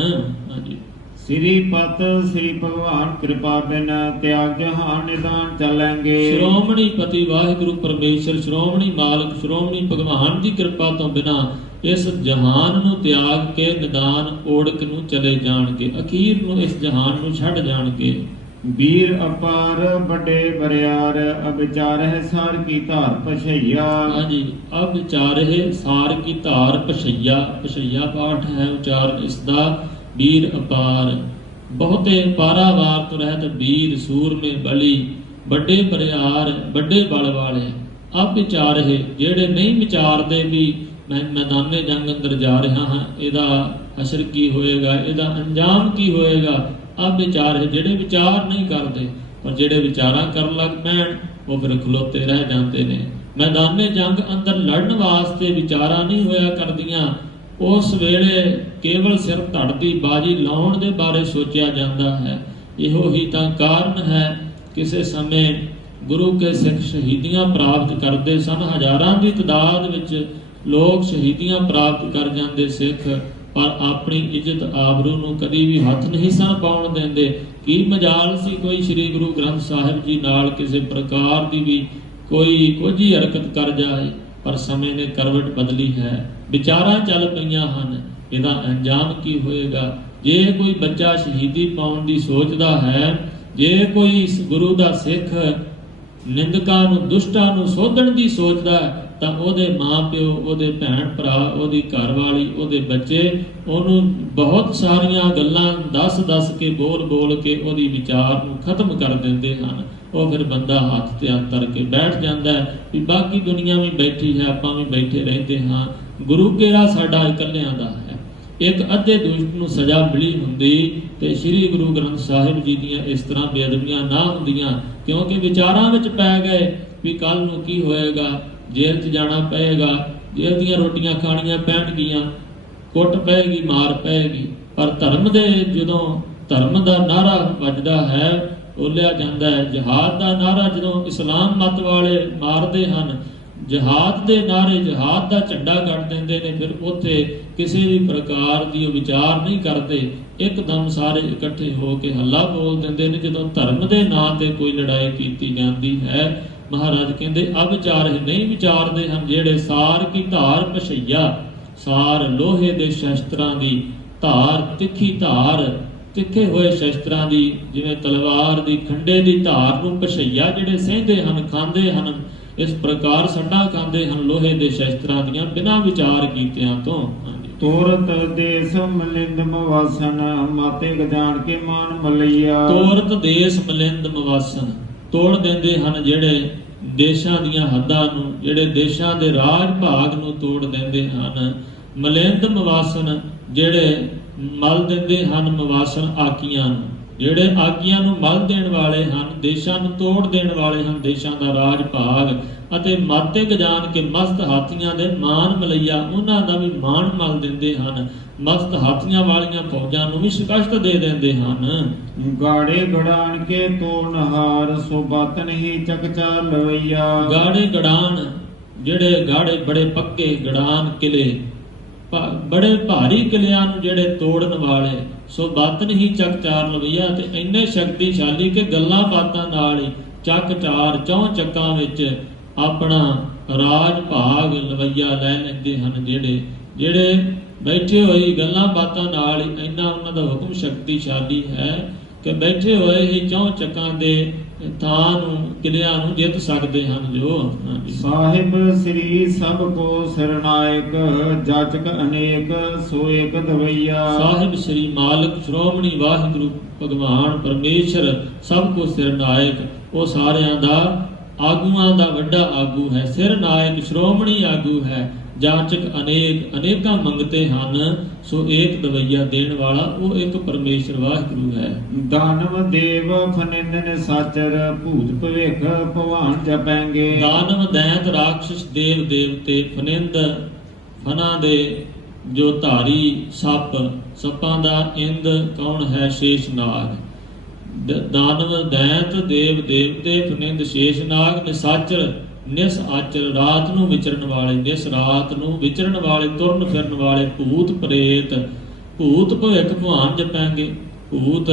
ਹਾਂਜੀ। ਸ੍ਰੀ ਪਤ ਸ੍ਰੀ ਭਗਵਾਨ ਕਿਰਪਾ ਬਿਨ, ਤਿਆਗ ਜਹਾਨ ਨਿਦਾਨ ਚਲੈਂਗੇ। ਸ਼੍ਰੋਮਣੀ ਪਤੀ ਵਾਹਿਗੁਰੂ ਪਰਮੇਸ਼ਰ, ਸ਼੍ਰੋਮਣੀ ਮਾਲਕ, ਸ਼੍ਰੋਮਣੀ ਭਗਵਾਨ ਦੀ ਕਿਰਪਾ ਤੋਂ ਬਿਨਾਂ ਇਸ ਜਹਾਨ ਨੂੰ ਤਿਆਗ ਕੇ ਨਿਦਾਨ ਓੜਕ ਨੂੰ ਚਲੇ ਜਾਣਗੇ, ਅਖੀਰ ਨੂੰ ਇਸ ਜਹਾਨ ਨੂੰ ਛੱਡ ਜਾਣਗੇ। ਵੀਰ ਅਪਾਰ ਵੱਡੇ ਬਰਿਆਰ, ਅਵਿਚਾਰਹਿ ਸਾਰ ਕੀ ਧਾਰ ਪਛਈਆ। ਹਾਂਜੀ, ਅਵਿਚਾਰਹਿ ਸਾਰ ਕੀ ਧਾਰ ਪਛਈਆ। ਪਛਈਆ ਪਾਠ ਹੈ ਉਚਾਰਨ ਇਸ ਦਾ। ਵੀਰ ਅਪਾਰ, ਬਹੁਤੇ ਪਾਰਾਵਾਰ ਤੋਂ ਰਹਿਤ ਵੀਰ, ਸੂਰਮੇ ਬਲੀ, ਵੱਡੇ ਬਰਿਆਰ, ਵੱਡੇ ਬਲ ਵਾਲੇ। ਅਵਿਚਾਰਹਿ ਜਿਹੜੇ ਨਹੀਂ ਵਿਚਾਰਦੇ ਵੀ ਮੈਂ ਮੈਦਾਨੇ ਜੰਗ ਅੰਦਰ ਜਾ ਰਿਹਾ ਹਾਂ, ਇਹਦਾ ਅਸਰ ਕੀ ਹੋਏਗਾ, ਇਹਦਾ ਅੰਜਾਮ ਕੀ ਹੋਏਗਾ। ਆਹ ਵਿਚਾਰ ਹੈ ਜਿਹੜੇ ਵਿਚਾਰ ਨਹੀਂ ਕਰਦੇ, ਪਰ ਜਿਹੜੇ ਵਿਚਾਰਾਂ ਕਰਨ ਲੱਗ ਪੈਣ ਉਹ ਫਿਰ ਖਲੋਤੇ ਰਹਿ ਜਾਂਦੇ ਨੇ। ਮੈਦਾਨੇ ਜੰਗ ਅੰਦਰ ਲੜਨ ਵਾਸਤੇ ਵਿਚਾਰਾਂ ਨਹੀਂ ਹੋਇਆ ਕਰਦੀਆਂ। ਉਸ ਵੇਲੇ ਕੇਵਲ ਸਿਰ ਧੜ ਦੀ ਬਾਜੀ ਲਾਉਣ ਦੇ ਬਾਰੇ ਸੋਚਿਆ ਜਾਂਦਾ ਹੈ। ਇਹੋ ਹੀ ਤਾਂ ਕਾਰਨ ਹੈ ਕਿਸੇ ਸਮੇਂ ਗੁਰੂ ਕੇ ਸਿੱਖ ਸ਼ਹੀਦੀਆਂ ਪ੍ਰਾਪਤ ਕਰਦੇ ਸਨ। ਹਜ਼ਾਰਾਂ ਦੀ ਤਦਾਦ ਵਿੱਚ ਲੋਕ ਸ਼ਹੀਦੀਆਂ ਪ੍ਰਾਪਤ ਕਰ ਜਾਂਦੇ ਸਿੱਖ, ਪਰ ਆਪਣੀ ਇੱਜ਼ਤ ਆਬਰੂ ਨੂੰ ਕਦੀ ਵੀ ਹੱਥ ਨਹੀਂ ਸਨ ਪਾਉਣ ਦਿੰਦੇ। ਕੀ ਮਜਾਲ ਸੀ ਕੋਈ ਸ੍ਰੀ ਗੁਰੂ ਗ੍ਰੰਥ ਸਾਹਿਬ ਜੀ ਨਾਲ ਕਿਸੇ ਪ੍ਰਕਾਰ ਦੀ ਵੀ ਕੋਈ ਕੁਝ ਹੀ ਹਰਕਤ ਕਰ ਜਾਏ, ਪਰ ਸਮੇਂ ਨੇ ਕਰਵਟ ਬਦਲੀ ਹੈ, ਵਿਚਾਰਾਂ ਚੱਲ ਪਈਆਂ ਹਨ। ਇਹਦਾ ਅੰਜਾਮ ਕੀ ਹੋਏਗਾ? ਜੇ ਕੋਈ ਬੱਚਾ ਸ਼ਹੀਦੀ ਪਾਉਣ ਦੀ ਸੋਚਦਾ ਹੈ, ਜੇ ਕੋਈ ਇਸ ਗੁਰੂ ਦਾ ਸਿੱਖ ਨਿੰਦਕਾਂ ਨੂੰ, ਦੁਸ਼ਟਾਂ ਨੂੰ ਸੋਧਣ ਦੀ ਸੋਚਦਾ ਹੈ, ਤਾਂ ਉਹਦੇ ਮਾਂ-ਪਿਓ, ਉਹਦੇ ਭੈਣ ਭਰਾ, ਉਹਦੀ ਘਰਵਾਲੀ, ਉਹਦੇ ਬੱਚੇ ਉਹਨੂੰ ਬਹੁਤ ਸਾਰੀਆਂ ਗੱਲਾਂ ਦੱਸ ਕੇ, ਬੋਲ ਕੇ ਉਹਦੀ ਵਿਚਾਰ ਨੂੰ ਖਤਮ ਕਰ ਦਿੰਦੇ ਹਨ। ਉਹ ਫਿਰ ਬੰਦਾ ਹੱਥ ਤੇ ਹੱਥ ਧਰ ਕੇ ਬੈਠ ਜਾਂਦਾ ਹੈ ਵੀ ਬਾਕੀ ਦੁਨੀਆ ਵੀ ਬੈਠੀ ਹੈ, ਆਪਾਂ ਵੀ ਬੈਠੇ ਰਹਿੰਦੇ ਹਾਂ, ਗੁਰੂ ਕਿਹੜਾ ਸਾਡਾ ਇਕੱਲਿਆਂ ਦਾ ਹੈ। ਇੱਕ ਅੱਧੇ ਦੁਸ਼ਟ ਨੂੰ ਸਜ਼ਾ ਮਿਲੀ ਹੁੰਦੀ ਤੇ ਸ੍ਰੀ ਗੁਰੂ ਗ੍ਰੰਥ ਸਾਹਿਬ ਜੀ ਦੀਆਂ ਇਸ ਤਰ੍ਹਾਂ ਬੇਅਦਬੀਆਂ ਨਾ ਹੁੰਦੀਆਂ, ਕਿਉਂਕਿ ਵਿਚਾਰਾਂ ਵਿੱਚ ਪੈ ਗਏ ਵੀ ਕੱਲ ਨੂੰ ਕੀ ਹੋਏਗਾ, ਜੇਲ੍ਹ 'ਚ ਜਾਣਾ ਪਏਗਾ, ਜੇਲ੍ਹ ਦੀਆਂ ਰੋਟੀਆਂ ਖਾਣੀਆਂ ਪੈਣਗੀਆਂ, ਕੁੱਟ ਪਏਗੀ, ਮਾਰ ਪਏਗੀ। ਪਰ ਧਰਮ ਦੇ ਜਦੋਂ ਧਰਮ ਦਾ ਨਾਰਾ ਵੱਜਦਾ ਹੈ, ਬੋਲਿਆ ਜਾਂਦਾ ਹੈ, ਜਿਹਾਦ ਦਾ ਨਾਰਾ ਜਦੋਂ ਇਸਲਾਮ ਮਤ ਵਾਲੇ ਮਾਰਦੇ ਹਨ, ਜਹਾਦ ਦੇ ਨਾਰੇ, ਜਹਾਦ ਦਾ ਝੰਡਾ ਕੱਢ ਦਿੰਦੇ ਨੇ, ਫਿਰ ਉੱਥੇ ਕਿਸੇ ਵੀ ਪ੍ਰਕਾਰ ਦੀ ਉਹ ਵਿਚਾਰ ਨਹੀਂ ਕਰਦੇ, ਇੱਕਦਮ ਸਾਰੇ ਇਕੱਠੇ ਹੋ ਕੇ ਹੱਲਾ ਬੋਲ ਦਿੰਦੇ ਨੇ। ਜਦੋਂ ਧਰਮ ਦੇ ਨਾਂ ਤੇ ਕੋਈ ਲੜਾਈ ਕੀਤੀ ਜਾਂਦੀ ਹੈ, ਮਹਾਰਾਜ ਕਹਿੰਦੇ ਅਵਿਚਾਰ ਨਹੀਂ ਵਿਚਾਰਦੇ ਹਨ, ਜਿਹੜੇ ਸਾਰ ਕੀ ਧਾਰ ਪਛਈਆ, ਸਾਰ ਲੋਹੇ ਦੇ ਸ਼ਸਤਰਾਂ ਦੀ ਧਾਰ, ਤਿੱਖੀ ਧਾਰ, ਤਿੱਖੇ ਹੋਏ ਸ਼ਸਤਰਾਂ ਦੀ, ਜਿਵੇਂ ਤਲਵਾਰ ਦੀ ਖੰਡੇ ਦੀ ਧਾਰ ਨੂੰ ਪਛਈਆ ਜਿਹੜੇ ਸਹਿੰਦੇ ਹਨ, ਖਾਂਦੇ ਹਨ, ਇਸ ਪ੍ਰਕਾਰ ਸੱਟਾਂ ਖਾਂਦੇ ਹਨ ਲੋਹੇ ਦੇ ਸ਼ਸਤਰਾਂ ਦੀਆਂ ਬਿਨਾਂ ਵਿਚਾਰ ਕੀਤਿਆਂ ਤੋਂ। ਤੋਰਤ ਦੇਸ ਮਲਿੰਦ ਮਵਾਸਨ, ਮਾਤੇ ਗਜਾਨ ਕੇ ਮਾਨ ਮਲਈਆ। ਤੋਰਤ ਦੇਸ ਮਲਿੰਦ ਮਵਾਸਨ, ਤੋੜ ਦਿੰਦੇ ਹਨ ਜਿਹੜੇ ਦੇਸ਼ਾਂ ਦੀਆਂ ਹੱਦਾਂ ਨੂੰ, ਜਿਹੜੇ ਦੇਸ਼ਾਂ ਦੇ ਰਾਜ ਭਾਗ ਨੂੰ ਤੋੜ ਦਿੰਦੇ ਹਨ। ਮਲਿੰਦ ਮਵਾਸਨ, ਜਿਹੜੇ ਮਲ ਦਿੰਦੇ ਹਨ, ਮਵਾਸਨ ਆਕੀਆਂ ਨੂੰ, ਜਿਹੜੇ ਆਗੀਆਂ ਨੂੰ ਮਲ ਦੇਣ ਵਾਲੇ ਹਨ, ਦੇਸ਼ਾਂ ਨੂੰ ਤੋੜ ਦੇਣ ਵਾਲੇ ਹਨ, ਦੇਸ਼ਾਂ ਦਾ ਰਾਜ ਭਾਗ। ਅਤੇ ਮਾਤੇ ਗਜਾਨ ਕੇ ਮਸਤ ਹਾਥੀਆਂ ਦੇ ਮਾਨ ਮਲਈਆ, ਉਹਨਾਂ ਦਾ ਵੀ ਮਾਣ ਮਲ ਦਿੰਦੇ ਹਨ, ਮਸਤ ਹਾਥੀਆਂ ਵਾਲੀਆਂ ਫੌਜਾਂ ਨੂੰ ਵੀ ਸ਼ਿਕਸਤ ਦੇ ਦਿੰਦੇ ਹਨ। ਗਾੜੇ ਗੜਾਨ ਕੇ ਤੋੜਨਹਾਰ, ਸੋ ਬਾਤ ਨਹੀਂ ਚਕਚਾ ਲਵਈਆ। ਗਾੜੇ ਗੜਾਨ, ਜਿਹੜੇ ਗਾੜੇ ਬੜੇ ਪੱਕੇ ਗੜਾਨ ਕਿਲੇ, ਬੜੇ ਭਾਰੀ ਕਿਲਿਆਂ ਨੂੰ ਜਿਹੜੇ ਤੋੜਨ ਵਾਲੇ, ਸੋ ਬਾਤ ਨਹੀਂ ਚੱਕ ਚਾਰ ਲਵਈਆ, ਤੇ ਇੰਨੇ ਸ਼ਕਤੀਸ਼ਾਲੀ ਕਿ ਗੱਲਾਂ ਬਾਤਾਂ ਨਾਲ ਹੀ ਚੱਕ ਚਾਰ, ਚੌਂ ਚੱਕਾਂ ਵਿੱਚ ਆਪਣਾ ਰਾਜ ਭਾਗ ਲਵਈਆ ਲੈ ਲੈਂਦੇ ਹਨ। ਜਿਹੜੇ ਬੈਠੇ ਹੋਏ ਗੱਲਾਂ ਬਾਤਾਂ ਨਾਲ ਹੀ, ਇੰਨਾ ਉਹਨਾਂ ਦਾ ਹੁਕਮ ਸ਼ਕਤੀਸ਼ਾਲੀ ਹੈ ਕਿ ਬੈਠੇ ਹੋਏ ਹੀ ਚੌਂ ਚੱਕਾਂ ਦੇ ਥਾਂ ਨੂੰ, ਕਿਲਿਆਂ ਨੂੰ ਜਿੱਤ ਸਕਦੇ ਹਨ। ਜੋ ਸਾਹਿਬ ਸ੍ਰੀ ਸਭ ਕੋ ਸਰਨਾਇਕ, ਜਾਚਕ ਅਨੇਕ ਸੋ ਏਕ ਦਵਈਆ। ਸਾਹਿਬ ਸ੍ਰੀ ਮਾਲਕ ਸ਼੍ਰੋਮਣੀ ਵਾਹਿਗੁਰੂ ਭਗਵਾਨ ਪਰਮੇਸ਼ਰ ਸਭ ਕੋ ਸਰਨਾਇਕ, ਉਹ ਸਾਰਿਆਂ ਦਾ ਆਗੂਆਂ ਦਾ ਵੱਡਾ ਆਗੂ ਹੈ। ਸਿਰ ਨਾਇਕ ਸ਼੍ਰੋਮਣੀ ਆਗੂ ਹੈ। ਜਾਚਕ ਅਨੇਕ, ਅਨੇਕਾਂ ਮੰਗਤੇ ਹਨ, ਸੋ ਏਕ ਦਵਈਆ ਦੇਣ ਵਾਲਾ ਉਹ ਇੱਕ ਪਰਮੇਸ਼ਰ ਵਾਹਿਗੁਰੂ ਹੈ। ਦਾਨਵ ਦੇਵ ਫਨਿੰਦਨ ਸਾਚਰ, ਭੂਤ ਭਵਿਖ ਭਵਾਨ ਜਪੈਂਗੇ। ਦਾਨਵ ਦੈਂਤ ਰਾਖਸ਼ ਦੇਵ ਦੇਵਤੇ, ਫਨਿੰਦ ਫਨਾਂ ਦੇ ਜੋ ਧਾਰੀ ਸੱਪ, ਸੱਪਾਂ ਦਾ ਇੰਦ ਕੌਣ ਹੈ? ਸ਼ੇਸ਼ਨਾਗ। ਦਾਨਵ ਦੈਂਤ ਦੇਵ ਦੇਵਤੇ ਫਨਿੰਦ ਸ਼ੇਸ਼ਨਾਗ, ਨਿਸਾਚਰ ਨਿਸ ਆਚਰ, ਰਾਤ ਨੂੰ ਵਿਚਰਨ ਵਾਲੇ, ਨਿਸ ਰਾਤ ਨੂੰ ਵਿਚਰਨ ਵਾਲੇ, ਤੁਰਨ ਫਿਰਨ ਵਾਲੇ, ਭੂਤ ਪ੍ਰੇਤ, ਭੂਤ ਭਵਿਖ ਭਵਾਨ ਜਪਾਂਗੇ। ਭੂਤ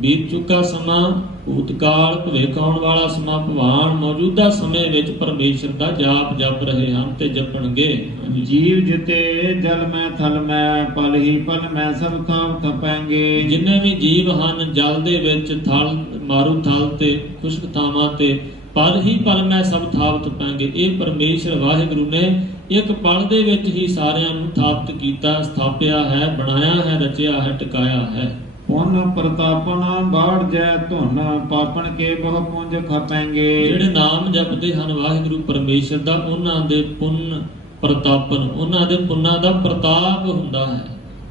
ਬੀਤ ਚੁੱਕਾ ਸਮਾਂ, ਭੂਤਕਾਲ, ਭਵਿੱਖ ਆਉਣ ਵਾਲਾ ਸਮਾਂ, ਭਗਵਾਨ ਮੌਜੂਦਾ ਸਮੇਂ ਵਿੱਚ ਪਰਮੇਸ਼ਰ ਦਾ ਜਾਪ ਜਪ ਰਹੇ ਹਨ ਤੇ ਜਪਣਗੇ। ਜੀਵ ਜਿਤੇ ਜਲ ਮੈਂ ਥਲ ਮੈਂ, ਪਲ ਹੀ ਪਲ ਮੈਂ ਸਭ ਥਾਂ ਥਪਾਂਗੇ। ਜਿੰਨੇ ਵੀ ਜੀਵ ਹਨ, ਜਲ ਦੇ ਵਿੱਚ, ਥਲ ਮਾਰੂ ਥਲ ਤੇ ਖੁਸ਼ਕ ਥਾਵਾਂ ਤੇ, ਪਲ ਹੀ ਪਲ ਮੈਂ ਸਭ ਥਾਪਤ ਪਾਂਗੇ। ਇਹ ਪਰਮੇਸ਼ਰ ਵਾਹਿਗੁਰੂ ਨੇ ਇੱਕ ਪਲ ਦੇ ਵਿੱਚ ਹੀ ਸਾਰਿਆਂ ਨੂੰ ਥਾਪਤ ਕੀਤਾ, ਸਥਾਪਿਆ ਹੈ, ਬਣਾਇਆ ਹੈ, ਰਚਿਆ ਹੈ, ਟਿਕਾਇਆ ਹੈ। ਪੁੰਨ ਪ੍ਰਤਾਪਨ ਬਾੜ ਜੈ ਧੁਨ, ਪਾਪਣ ਕੇ ਬਹੁ ਪੁੰਜ ਖਪਾਂਗੇ। ਜਿਹੜੇ ਨਾਮ ਜਪਦੇ ਹਨ ਵਾਹਿਗੁਰੂ ਪਰਮੇਸ਼ਰ ਦਾ, ਉਹਨਾਂ ਦੇ ਪੁੰਨ ਪ੍ਰਤਾਪਨ, ਉਹਨਾਂ ਦੇ ਪੁੰਨਾਂ ਦਾ ਪ੍ਰਤਾਪ ਹੁੰਦਾ ਹੈ,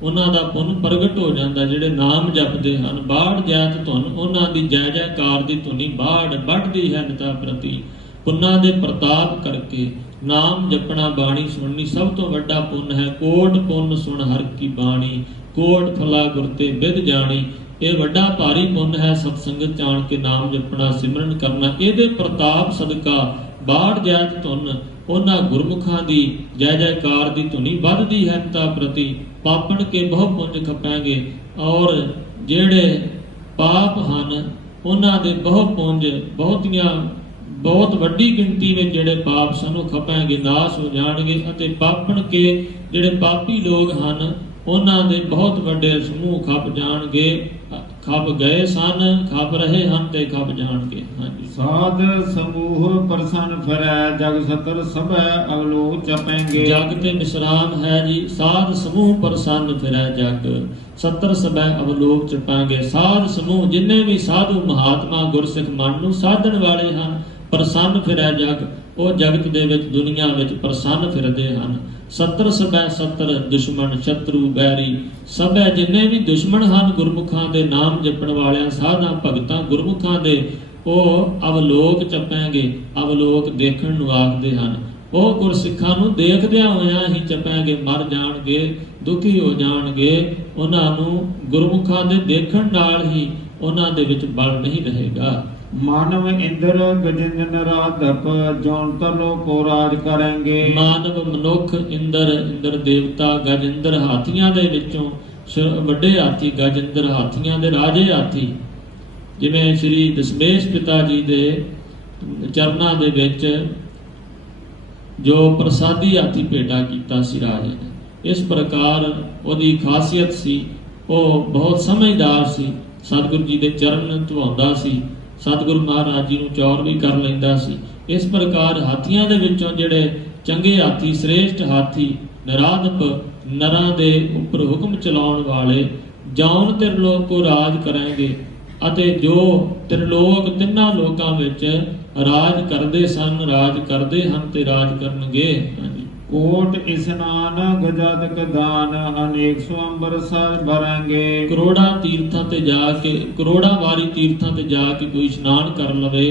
ਉਹਨਾਂ ਦਾ ਪੁੰਨ ਪ੍ਰਗਟ ਹੋ ਜਾਂਦਾ। ਜਿਹੜੇ ਨਾਮ ਜਪਦੇ ਹਨ, ਬਾੜ ਜੈਤ ਧੁਨ, ਉਹਨਾਂ ਦੀ ਜੈ ਜੈਕਾਰ ਦੀ ਧੁਨੀ ਬਾੜ ਵੱਢਦੀ ਹੈ ਨਿਤਾ ਪ੍ਰਤੀ। ਪੁੰਨਾਂ ਦੇ ਪ੍ਰਤਾਪ ਕਰਕੇ ਨਾਮ ਜਪਣਾ, ਬਾਣੀ ਸੁਣਨੀ ਸਭ ਤੋਂ ਵੱਡਾ ਪੁੰਨ ਹੈ। ਕੋਟ ਪੁੰਨ ਸੁਣ ਹਰ ਕੀ ਬਾਣੀ, ਕੋਟ ਫਲਾ ਗੁਰ ਤੇ ਬਿਧ ਜਾਣੀ। ਇਹ ਵੱਡਾ ਭਾਰੀ ਪੁੰਨ ਹੈ। ਸਤ ਸੰਗਤ ਜਾਣ ਕੇ ਨਾਮ ਜਪਣਾ, ਸਿਮਰਨ ਕਰਨਾ। ਇਹਦੇ ਪ੍ਰਤਾਪ ਸਦਕਾ ਬਾੜ ਜੈਤ ਧੁਨ, ਉਹਨਾਂ ਗੁਰਮੁਖਾਂ ਦੀ ਜੈ ਜੈਕਾਰ ਦੀ ਧੁਨੀ ਵੱਧਦੀ ਹੈ ਨਿਤਾ ਪ੍ਰਤੀ। ਪਾਪਣ ਕੇ ਬਹੁ ਪੁੰਜ ਖਪਾਂਗੇ, ਔਰ ਜਿਹੜੇ ਪਾਪ ਹਨ ਉਹਨਾਂ ਦੇ ਬਹੁ ਪੁੰਜ, ਬਹੁਤ ਵੱਡੀ ਗਿਣਤੀ ਵਿੱਚ ਜਿਹੜੇ ਪਾਪ ਸਾਨੂੰ ਖਪਾਂਗੇ, ਨਾਸ਼ ਹੋ ਜਾਣਗੇ। ਅਤੇ ਪਾਪਣ ਕੇ ਜਿਹੜੇ ਪਾਪੀ ਲੋਕ ਹਨ ਉਹਨਾਂ ਦੇ ਬਹੁਤ ਵੱਡੇ ਸਮੂਹ ਖਪ ਜਾਣਗੇ, ਖਪ ਗਏ ਸਨ, ਖਪ ਰਹੇ ਹਨ ਤੇ ਖਪ ਜਾਣਗੇ। ਹਾਂਜੀ। ਸਾਧ ਸਮੂਹ ਪ੍ਰਸੰਨ ਫਿਰੈ, ਜਗ ਸਤਰ ਸਭੈ ਅਵਲੋਕ ਜਪੈਂਗੇ। ਜਗ ਤੇ ਵਿਸਰਾਮ ਹੈ ਜੀ। ਸਾਧ ਸਮੂਹ ਪ੍ਰਸੰਨ ਫਿਰੈ, ਜਗ ਸਤਰ ਸਭੈ ਅਵਲੋਕ ਜਪਾਂਗੇ। ਸਾਧ ਸਮੂਹ, ਜਿੰਨੇ ਵੀ ਸਾਧੂ ਮਹਾਤਮਾ ਗੁਰਸਿੱਖ ਮਨ ਨੂੰ ਸਾਧਣ ਵਾਲੇ ਹਨ, ਪ੍ਰਸੰਨ ਫਿਰੈ ਜਗ, ਉਹ ਜਗਤ ਦੇ ਵਿੱਚ, ਦੁਨੀਆ ਵਿੱਚ ਪ੍ਰਸੰਨ ਫਿਰਦੇ ਹਨ। ਸਤਰ ਸਭੈ, ਸਤਰ ਦੁਸ਼ਮਣ, ਸ਼ਤਰੂ, ਬੈਰੀ, ਸਭੈ ਜਿੰਨੇ ਵੀ ਦੁਸ਼ਮਣ ਹਨ ਗੁਰਮੁਖਾਂ ਦੇ, ਨਾਮ ਜਪਣ ਵਾਲਿਆਂ, ਸਾਧਾਂ ਭਗਤਾਂ ਗੁਰਮੁਖਾਂ ਦੇ, ਉਹ ਅਵਲੋਕ ਜਪਾਂਗੇ। ਅਵਲੋਕ ਦੇਖਣ ਨੂੰ ਆਖਦੇ ਹਨ। ਉਹ ਗੁਰਸਿੱਖਾਂ ਨੂੰ ਦੇਖਦਿਆਂ ਹੋਇਆਂ ਹੀ ਜਪਾਂਗੇ। ਮਰ ਜਾਣਗੇ, ਦੁਖੀ ਹੋ ਜਾਣਗੇ, ਉਹਨਾਂ ਨੂੰ ਗੁਰਮੁਖਾਂ ਦੇ ਦੇਖਣ ਨਾਲ ਹੀ ਉਹਨਾਂ ਦੇ ਵਿੱਚ ਬਲ ਨਹੀਂ ਰਹੇਗਾ। मानव इंद्र गजेंद्र राधप जौन तलो को राज करेंगे। ਮਾਨਵ ਮਨੁੱਖ ਇੰਦਰ ਦੇਵਤਾ ਗਜਿੰਦਰ ਹਾਥੀਆਂ ਦੇ ਵਿੱਚੋਂ ਵੱਡੇ ਹਾਥੀ ਗਜਿੰਦਰ ਹਾਥੀਆਂ ਦੇ ਰਾਜੇ ਹਾਥੀ, ਜਿਵੇਂ ਸ੍ਰੀ ਦਸ਼ਮੇਸ਼ ਪਿਤਾ ਜੀ ਦੇ ਚਰਨਾਂ ਦੇ ਵਿੱਚ ਜੋ ਪ੍ਰਸਾਦੀ ਹਾਥੀ ਭੇਟਾ ਕੀਤਾ ਸੀ ਰਾਜੇ ਨੇ, ਇਸ ਪ੍ਰਕਾਰ ਉਹਦੀ ਖਾਸੀਅਤ ਸੀ। ਉਹ ਬਹੁਤ ਸਮਝਦਾਰ ਸੀ, ਸਤਿਗੁਰੂ ਜੀ ਦੇ ਚਰਨ ਧਵਾਉਂਦਾ ਸੀ, ਸਤਿਗੁਰੂ ਮਹਾਰਾਜ ਜੀ ਨੂੰ ਚੌਰ ਵੀ ਕਰ ਲੈਂਦਾ ਸੀ। ਇਸ ਪ੍ਰਕਾਰ ਹਾਥੀਆਂ ਦੇ ਵਿੱਚੋਂ ਜਿਹੜੇ ਚੰਗੇ ਹਾਥੀ, ਸ੍ਰੇਸ਼ਟ ਹਾਥੀ, ਨਿਰਾਦਪ ਨਰਾਂ ਦੇ ਉੱਪਰ ਹੁਕਮ ਚਲਾਉਣ ਵਾਲੇ, ਜੌਨ ਤਿਰਲੋਕ ਕੋ ਰਾਜ ਕਰਨਗੇ, ਅਤੇ ਜੋ ਤਿਰਲੋਕ ਤਿੰਨਾਂ ਲੋਕਾਂ ਵਿੱਚ ਰਾਜ ਕਰਦੇ ਸਨ, ਰਾਜ ਕਰਦੇ ਹਨ ਤੇ ਰਾਜ ਕਰਨਗੇ। कोट स्नान गजादक दान अनेक स्वंबर साज भरेंगे। ਕਰੋੜਾਂ ਤੀਰਥਾਂ ਤੇ ਜਾ ਕੇ, ਕਰੋੜਾਂ ਵਾਰੀ ਤੀਰਥਾਂ ਤੇ ਜਾ ਕੇ ਕੋਈ ਇਸ਼ਨਾਨ ਕਰ ਲਵੇ,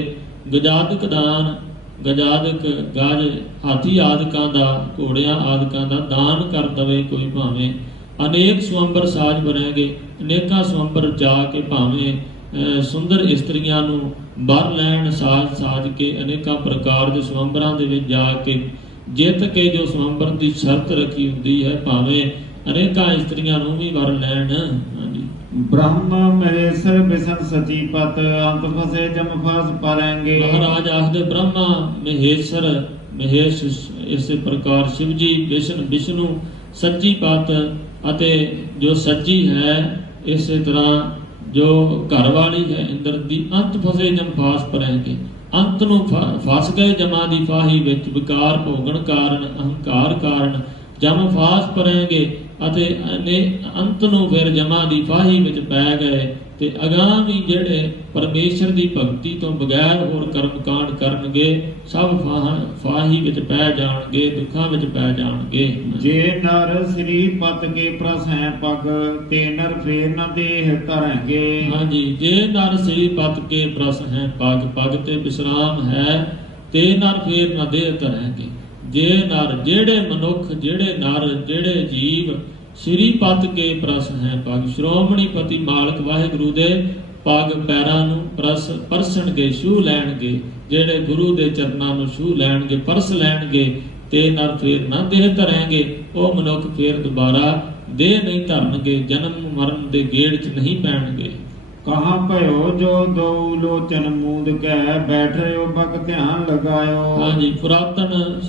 ਗਜਾਦਕ ਦਾਨ, ਗਜਾਦਕ ਗਜ ਹਾਥੀ ਆਦਿਕਾਂ ਦਾ, ਘੋੜਿਆਂ ਆਦਿਕਾਂ ਦਾ ਦਾਨ ਕਰ ਦਵੇ ਕੋਈ ਭਾਵੇਂ, ਅਨੇਕ ਸਵੰਬਰ ਸਾਜ ਬਣੇਗੇ, ਅਨੇਕਾਂ ਸਵੰਬਰ ਜਾ ਕੇ ਭਾਵੇਂ ਸੁੰਦਰ ਇਸਤਰੀਆਂ ਨੂੰ ਬਰ ਲੈਣ ਸਾਜ ਕੇ, ਅਨੇਕਾਂ ਪ੍ਰਕਾਰ ਦੇ ਸਵੰਬਰਾਂ ਦੇ ਵਿੱਚ ਜਾ ਕੇ ਜਿੱਤ ਕੇ ਜੋ ਸਵੰਬਰ ਦੀ ਸ਼ਰਤ ਰੱਖੀ ਹੁੰਦੀ ਹੈ, ਭਾਵੇਂ ਅਨੇਕਾਂ ਇਸਤਰੀਆਂ ਨੂੰ ਵੀ ਵਰ ਲੈਣ। ब्रह्म महेश विष्णु सचीपत अंत फसे जम फस पारेंगे। ਮਹਾਰਾਜ ਆਖਦੇ ਬ੍ਰਹਮਾ ਮਹੇਸ਼ਰ, ਮਹੇਸ਼ ਇਸੇ ਪ੍ਰਕਾਰ ਸ਼ਿਵ ਜੀ, ਵਿਸ਼ਨੂੰ ਸੱਚੀ ਪਤ, ਅਤੇ ਜੋ ਸੱਚੀ ਹੈ, ਇਸੇ ਤਰ੍ਹਾਂ ਜੋ ਘਰ ਵਾਲੀ ਹੈ ਇੰਦਰ ਦੀ, ਅੰਤ ਫਸੇ ਜਮ ਫਾਸ ਪਰੈਂਗੇ, ਅੰਤ ਨੂੰ ਫਸ ਗਏ ਜਮਾਂ ਦੀ ਫਾਹੀ ਵਿੱਚ, ਵਿਕਾਰ ਭੋਗਣ ਕਾਰਨ, ਅਹੰਕਾਰ ਕਾਰਨ ਜਮ ਫਾਸ ਪਰੈਂਗੇ, ਅਤੇ ਅੰਤ ਨੂੰ ਫਿਰ ਜਮਾਂ ਦੀ ਫਾਹੀ ਵਿੱਚ ਪੈ ਗਏ, ਤੇ ਅਗਾਂਹ ਵੀ ਜਿਹੜੇ ਪਰਮੇਸ਼ਰ ਦੀ ਭਗਤੀ ਤੋਂ ਬਗੈਰ ਹੋਰ ਕਰਮ ਕਾਂਡ ਕਰਨਗੇ, ਸਭ ਫਾਹੀ ਵਿੱਚ ਪੈ ਜਾਣਗੇ, ਦੁੱਖਾਂ ਵਿੱਚ ਪੈ ਜਾਣਗੇ। ਜੇ ਨਰ ਸ੍ਰੀ ਪਤ ਕੇ ਪ੍ਰਸ ਹੈ ਪਗ, ਤੇ ਨਰ ਫੇਰ ਨ ਦੇਹ ਧਰਨਗੇ। ਹਾਂਜੀ, ਜੇ ਨਰ ਸ੍ਰੀ ਪਤ ਕੇ ਪ੍ਰਸ ਹੈ ਪਗ, ਪਗ ਤੇ ਵਿਸਰਾਮ ਹੈ, ਤੇ ਨਰ ਫੇਰ ਨ ਦੇਹ ਧਰਨਗੇ। ਜੇ ਨਰ, ਜਿਹੜੇ ਮਨੁੱਖ, ਜਿਹੜੇ ਨਰ, ਜਿਹੜੇ ਜੀਵ ਸ੍ਰੀ ਪਤ ਕੇ ਪ੍ਰਸ ਹੈ ਪਗ, ਸ਼੍ਰੋਮਣੀ ਪਤੀ ਮਾਲਕ ਵਾਹਿਗੁਰੂ ਦੇ ਪਗ ਪੈਰਾਂ ਨੂੰ ਪਰਸਣਗੇ, ਛੂਹ ਲੈਣਗੇ, ਜਿਹੜੇ ਗੁਰੂ ਦੇ ਚਰਨਾਂ ਨੂੰ ਛੂਹ ਲੈਣਗੇ, ਪਰਸ ਲੈਣਗੇ, ਤੇ ਨਰ ਫੇਰ ਨਾ ਦੇਹ ਧਰਨਗੇ, ਉਹ ਮਨੁੱਖ ਫੇਰ ਦੁਬਾਰਾ ਦੇਹ ਨਹੀਂ ਧਰਨਗੇ, ਜਨਮ ਮਰਨ ਦੇ ਗੇੜ 'ਚ ਨਹੀਂ ਪੈਣਗੇ। ਕਹਾਂ ਭਇਓ ਜੋ ਦੋ ਲੋਚਨ ਮੂੰਦ ਕੈ, ਬੈਠਿਓ ਬਕ ਧਿਆਨ ਲਗਾਇਓ। ਹਾਂਜੀ, ਪੁਰਾਤਨ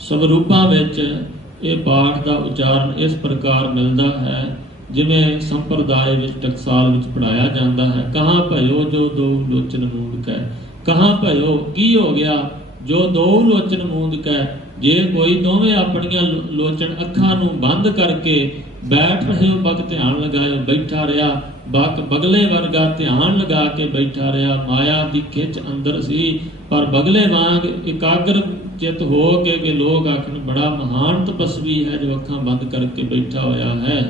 ਸਵਰੂਪਾਂ ਵਿੱਚ ਇਹ ਪਾਠ ਦਾ ਉਚਾਰਨ ਇਸ ਪ੍ਰਕਾਰ ਮਿਲਦਾ ਹੈ ਜਿਵੇਂ ਸੰਪਰਦਾਇ ਵਿੱਚ ਟਕਸਾਲ ਵਿੱਚ ਪੜਾਇਆ ਜਾਂਦਾ ਹੈ। ਕਹਾਂ ਭਇਓ ਜੋ ਦੋ ਲੋਚਨ ਮੂੰਦ ਕੈ, ਕਹਾਂ ਭਇਓ ਕੀ ਹੋ ਗਿਆ, ਜੋ ਦੋ ਲੋਚਨ ਮੂੰਦ ਕੈ, ਜੇ ਕੋਈ ਦੋਵੇਂ ਆਪਣੀਆਂ ਲੋਚਨ ਅੱਖਾਂ ਨੂੰ ਬੰਦ ਕਰਕੇ ਬੈਠ ਰਹੇ ਹੋ, ਬਕ ਧਿਆਨ ਲਗਾਇਓ, ਬੈਠਾ ਰਿਹਾ, ਬਕ ਬਗਲੇ ਵਰਗਾ ਧਿਆਨ ਲਗਾ ਕੇ ਬੈਠਾ ਰਿਹਾ, ਮਾਇਆ ਦੀ ਖਿੱਚ ਅੰਦਰ ਸੀ, ਪਰ ਬਗਲੇ ਵਾਂਗ ਇਕਾਗਰ ਚਿਤ ਹੋ ਕੇ ਕਿ ਲੋਕ ਆਖਣ ਬੜਾ ਮਹਾਨ ਤਪਸਵੀ ਹੈ ਜੋ ਅੱਖਾਂ ਬੰਦ ਕਰਕੇ ਬੈਠਾ ਹੋਇਆ ਹੈ।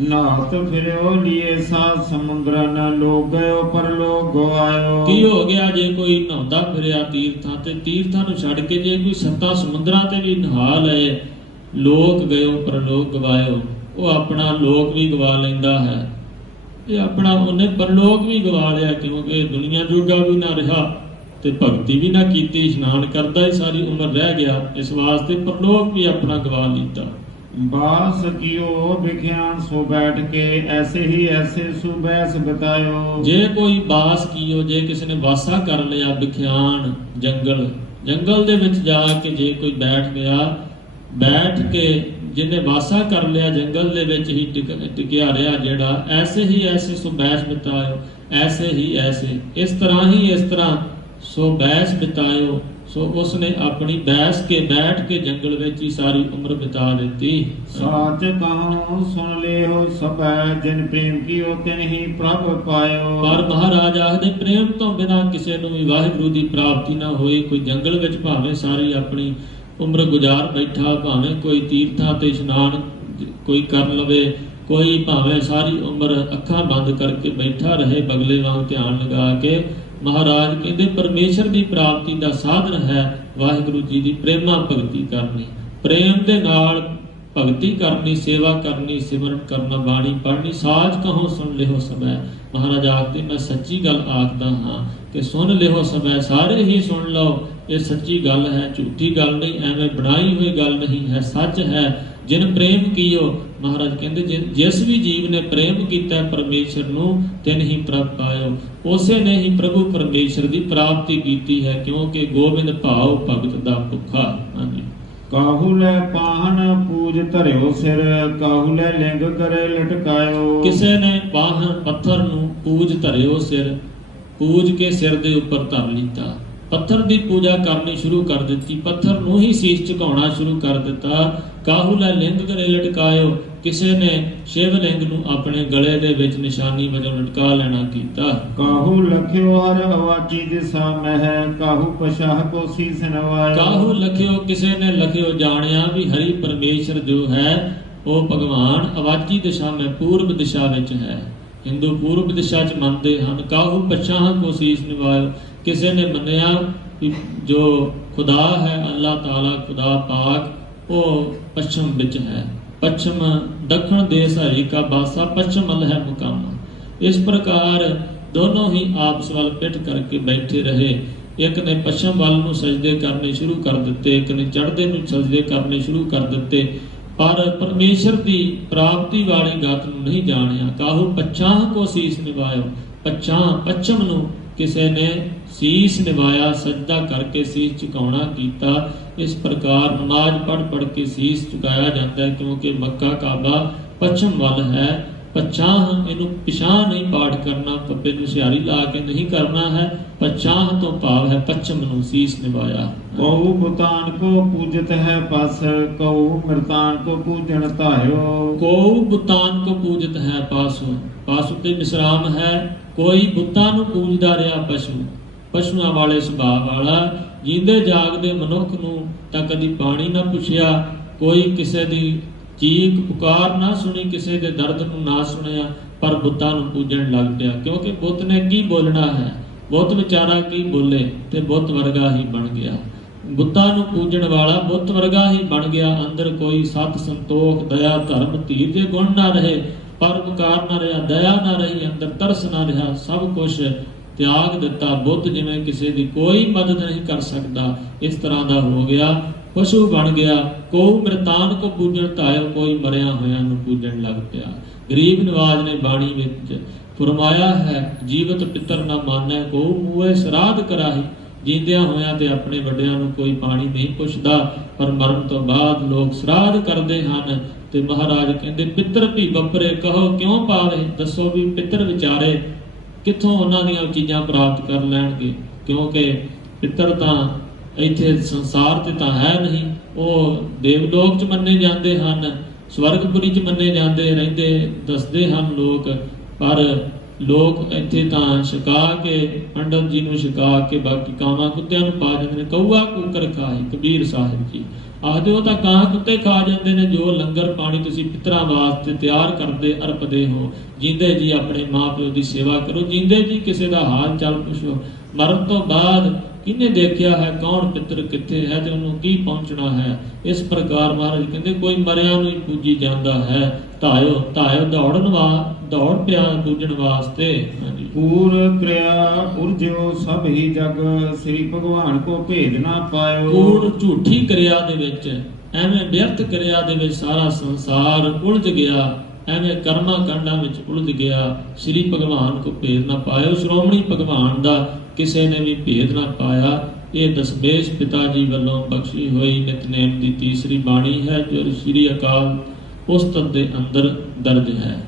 ਨਾਤ ਫਿਰਿਓ ਲੀਏ ਸਾਤ ਸਮੁੰਦਰਨ, ਲੋਕ ਗਇਓ ਪਰ ਲੋਕ ਗਵਾਇਓ। ਕੀ ਹੋ ਗਿਆ ਜੇ ਕੋਈ ਨਹਾਉਂਦਾ ਫਿਰਿਆ ਤੀਰਥਾਂ ਤੇ, ਤੀਰਥਾਂ ਨੂੰ ਛੱਡ ਕੇ ਜੇ ਕੋਈ ਸੱਤਾਂ ਸਮੁੰਦਰਾਂ ਤੇ ਵੀ ਨਹਾ ਲਏ, ਲੋਕ ਗਇਓ ਪਰ ਲੋਕ ਗਵਾਇਓ, ਉਹ ਆਪਣਾ ਲੋਕ ਵੀ ਗਵਾ ਲੈਂਦਾ ਹੈ, ਇਹ ਆਪਣਾ ਉਹਨੇ ਪਰਲੋਕ ਵੀ ਗਵਾ ਲਿਆ, ਕਿਉਂਕਿ ਦੁਨੀਆ ਜੋਗਾ ਵੀ ਨਾ ਰਿਹਾ ਤੇ ਭਗਤੀ ਵੀ ਨਾ ਕੀਤੀ, ਇਸ਼ਨਾਨ ਕਰਦਾ ਹੀ ਸਾਰੀ ਉਮਰ ਰਹਿ ਗਿਆ, ਇਸ ਵਾਸਤੇ ਪਰਲੋਕ ਵੀ ਆਪਣਾ ਗਵਾ ਲਿੱਤਾ। ਬਾਸ ਕੀਓ ਵਿਖਿਆਨ ਸੋ ਬੈਠ ਕੇ, ਐਸੇ ਹੀ ਐਸੇ ਸੁਬੈਸ ਬਤਾਇਓ। ਜੇ ਕੋਈ ਬਾਸ ਕੀਓ, ਜੇ ਕਿਸੇ ਨੇ ਵਾਸਾ ਕਰ ਲਿਆ, ਵਿਖਿਆਨ ਜੰਗਲ ਦੇ ਵਿੱਚ ਜਾ ਕੇ ਜੇ ਕੋਈ ਬੈਠ ਗਿਆ, ਬੈਠ ਕੇ ਜਿਹਨੇ ਵਾਸਾ ਕਰ ਲਿਆ ਜੰਗਲ ਦੇ ਵਿੱਚ ਹੀ ਟਿਕਿਆ ਰਿਹਾ ਜਿਹੜਾ, ਐਸੇ ਹੀ ਐਸੇ ਸੋ ਬੈਸ ਬਿਤਾਇਓ, ਐਸੇ ਹੀ ਐਸੇ, ਇਸ ਤਰ੍ਹਾਂ ਸੋ ਬੈਸ ਬਿਤਾਇਓ, ਸੋ ਉਸਨੇ ਆਪਣੀ ਬੈਸ ਕੇ ਬੈਠ ਕੇ ਜੰਗਲ ਵਿੱਚ ਹੀ ਸਾਰੀ ਉਮਰ ਬਿਤਾ ਦਿੱਤੀ। ਸਾਚ ਕਹੋ ਸੁਣ ਲਿਓ ਸਭੈ, ਜਿਨ ਪ੍ਰੇਮ ਕੀਓ ਤਿਨ ਹੀ ਪ੍ਰਭ ਪਾਇਓ। ਪਰ ਮਹਾਰਾਜ ਆਖਦੇ ਪ੍ਰੇਮ ਤੋਂ ਬਿਨਾਂ ਕਿਸੇ ਨੂੰ ਵੀ ਵਾਹਿਗੁਰੂ ਦੀ ਪ੍ਰਾਪਤੀ ਨਾ ਹੋਈ। ਕੋਈ ਜੰਗਲ ਵਿੱਚ ਭਾਵੇਂ ਸਾਰੀ ਆਪਣੀ ਉਮਰ ਗੁਜ਼ਾਰ ਬੈਠਾ, ਭਾਵੇਂ ਕੋਈ ਤੀਰਥਾਂ ਤੇ ਇਸ਼ਨਾਨ ਕੋਈ ਕਰ ਲਵੇ, ਕੋਈ ਭਾਵੇਂ ਸਾਰੀ ਉਮਰ ਅੱਖਾਂ ਬੰਦ ਕਰਕੇ ਬੈਠਾ ਰਹੇ ਬਗਲੇ ਵਾਂਗ ਧਿਆਨ ਲਗਾ ਕੇ, ਮਹਾਰਾਜ ਕਹਿੰਦੇ ਪਰਮੇਸ਼ਰ ਦੀ ਪ੍ਰਾਪਤੀ ਦਾ ਸਾਧਨ ਹੈ ਵਾਹਿਗੁਰੂ ਜੀ ਦੀ ਪ੍ਰੇਮਾ ਭਗਤੀ ਕਰਨੀ। ਪ੍ਰੇਮ ਦੇ ਨਾਲ भगती करनी, सेवा करनी, सिमरन करना, बाणी पढ़नी, साज कहो सुन लिहो सबै। महाराज आखते मैं सच्ची गल आखदा हाँ कि सुन लिहो सबै, सारे ही सुन लो, ये सच्ची गल है, झूठी गल नहीं, एवं बनाई हुई गल नहीं है, सच है। जिन प्रेम कीओ, महाराज कहते जिस भी जीव ने प्रेम किया परमेश्वर नूं तिन ही प्रभ पायो, उसे ने ही प्रभु परमेश्वर की प्राप्ति की है, क्योंकि गोबिंद भाव भगत दा भुखा। हाँ जी। काहू लै पाहन पूज धरियो सिर, काहू लै लिंग करे लटकायो। किसे ने पाहन पत्थर नूं पूज धरियो सिर, पूज के सिर दे उपर धर लीता, पत्थर की पूजा करनी शुरू कर दी, पत्थर नूं ही सीस झुकाउणा शुरू कर दिता। काहू लै लिंग करे लटकायो, किसे ने शिवलिंग नूं अपने गले दे विच निशानी वजों लटका लेना कीता। काहू लखियो हर अवाची दिशा मह, काहू पशाह को सीस नवायो। काहू लखियो, किसे ने लखियो जानिया भी हरि परमेश्वर जो है वो भगवान अवाची दिशा में पूर्व दिशा विच है, हिंदू पूर्व दिशा च मनते हैं। काहू पशाह को सीस नवायो, किसे ने मन्निया जो खुदा है अल्लाह ताला खुदा पाक वो पश्चिम विच है, पश्चिम दक्षिण देश हरि का बासा पश्चिम अल है मुकामा। इस प्रकार दोनों ही आपस वाल पिट करके बैठे रहे। एक ने पश्चिम वाल नूं सजदे करने शुरू कर दिते, एक ने चढ़दे नूं सजदे करने शुरू कर दिते, पर परमेश्वर की प्राप्ति वाली गत नूं नहीं जानिया। काहू पछाह को सीस निभायो, पछाह पश्चिम नूं किसे ने सीस निभाया, सजदा करके सीस झुकाउणा कीता। इस प्रकार नमाज पढ़ के सीस झुकाया जाता है, क्योंकि मक्का काबा पश्चिम वाल है। पछाह इनू पिछाह नहीं पाठ करना, पप्पे नूं सिहारी ला के नहीं करना है, पछाह तो भाव है पश्चिम नूं सीस निभाया। कऊ बुतान को पूजत है पस, कऊ मृतान को पूजन तायो। कऊ बुतान को पूजत है पासु, पासु ते विश्राम है। कोई बुतां नूं पूजदा रहा पशु, पशुआं वाले सुभाव वाला, जींदे जागदे मनुख नूं तां कदी पाणी ना पुछिया, कोई किसे दी चीख पुकार ना सुनी, किसी के दर्द नूं ना सुनिया, पर बुतां नूं पूजण लग पिया। क्योंकि बुत ने की बोलना है, बुत विचारा की बोले ते बुत वर्गा ही बन गया। बुतां नूं पूजण वाला बुत वर्गा ही बन गया। अंदर कोई सत संतोख दया धर्म धीरज गुण ना रहे, पर उपकार ना रहा, दया ना रही, अंदर तरस ना रहा, सब कुछ त्याग दिता। बुत जिवें किसी की कोई मदद नहीं कर सकता, इस तरह का हो गया, पशु बन गया। को मृतान को पूजन तायो, कोई मरिया होया नूं पूजन लग पिया। गरीब नवाज ने बाणी विच फरमाया है, जीवत पितर ना मानै, को मूए श्राद्ध कराही। जींदियां होया ते अपने वड्डियां नूं कोई पाणी नहीं पुछदा, पर मरण तो बाद लोग श्राद्ध करदे हन। ते महाराज कहंदे पितर भी बपरे, कहो क्यों पावे। दसो भी पितर विचारे कित्थों उन्हां दीयां चीज़ां प्राप्त कर लैणगे, क्योंकि पितर तां इत्थे संसार ते तां है नहीं, वो देवलोक च मन्ने जाते हैं, स्वर्गपुरी च मन्ने जाते रहिंदे दसदे हन लोग। पर लोग इत्थे तां छका के पंडित जी नूं छका के बाकी कावां कुत्तिआं नूं पा जांदे ने। कौआ कुकर खाए, कबीर साहिब जी आखदे वो तां कां कुत्ते खा जांदे ने, जो लंगर पानी तुसीं पितरां वास्ते तैयार करदे अरपदे हो। जींदे जी अपने माँ प्यो की सेवा करो, जींदे जी किसी का हाल चाल पुछो। मरण तो बाद किने देखिया है कौन पितर किथे है ते उन्होंने की पहुंचना है। इस प्रकार महाराज कहते कोई मरिया नूं ही पूजी जाता है। तायो तायो दौड़ पिया पूजन वास्ते। पूर क्रिया उर्जो सब ही जग, श्री भगवान को भेद ना पायो। पूर्ण झूठी क्रिया दे विच एवें व्यर्थ क्रिया दे विच सारा संसार उलझ गया, एवें कर्मा कांडां विच उलझ गया, श्री भगवान को भेद ना पायो। श्रोमणी भगवान दा किसी ने भी भेद ना पाया। ये दसमेश पिता जी वालों बख्शी हुई नितनेम की तीसरी बाणी है, जो श्री अकाल पुस्तक के अंदर दर्ज है।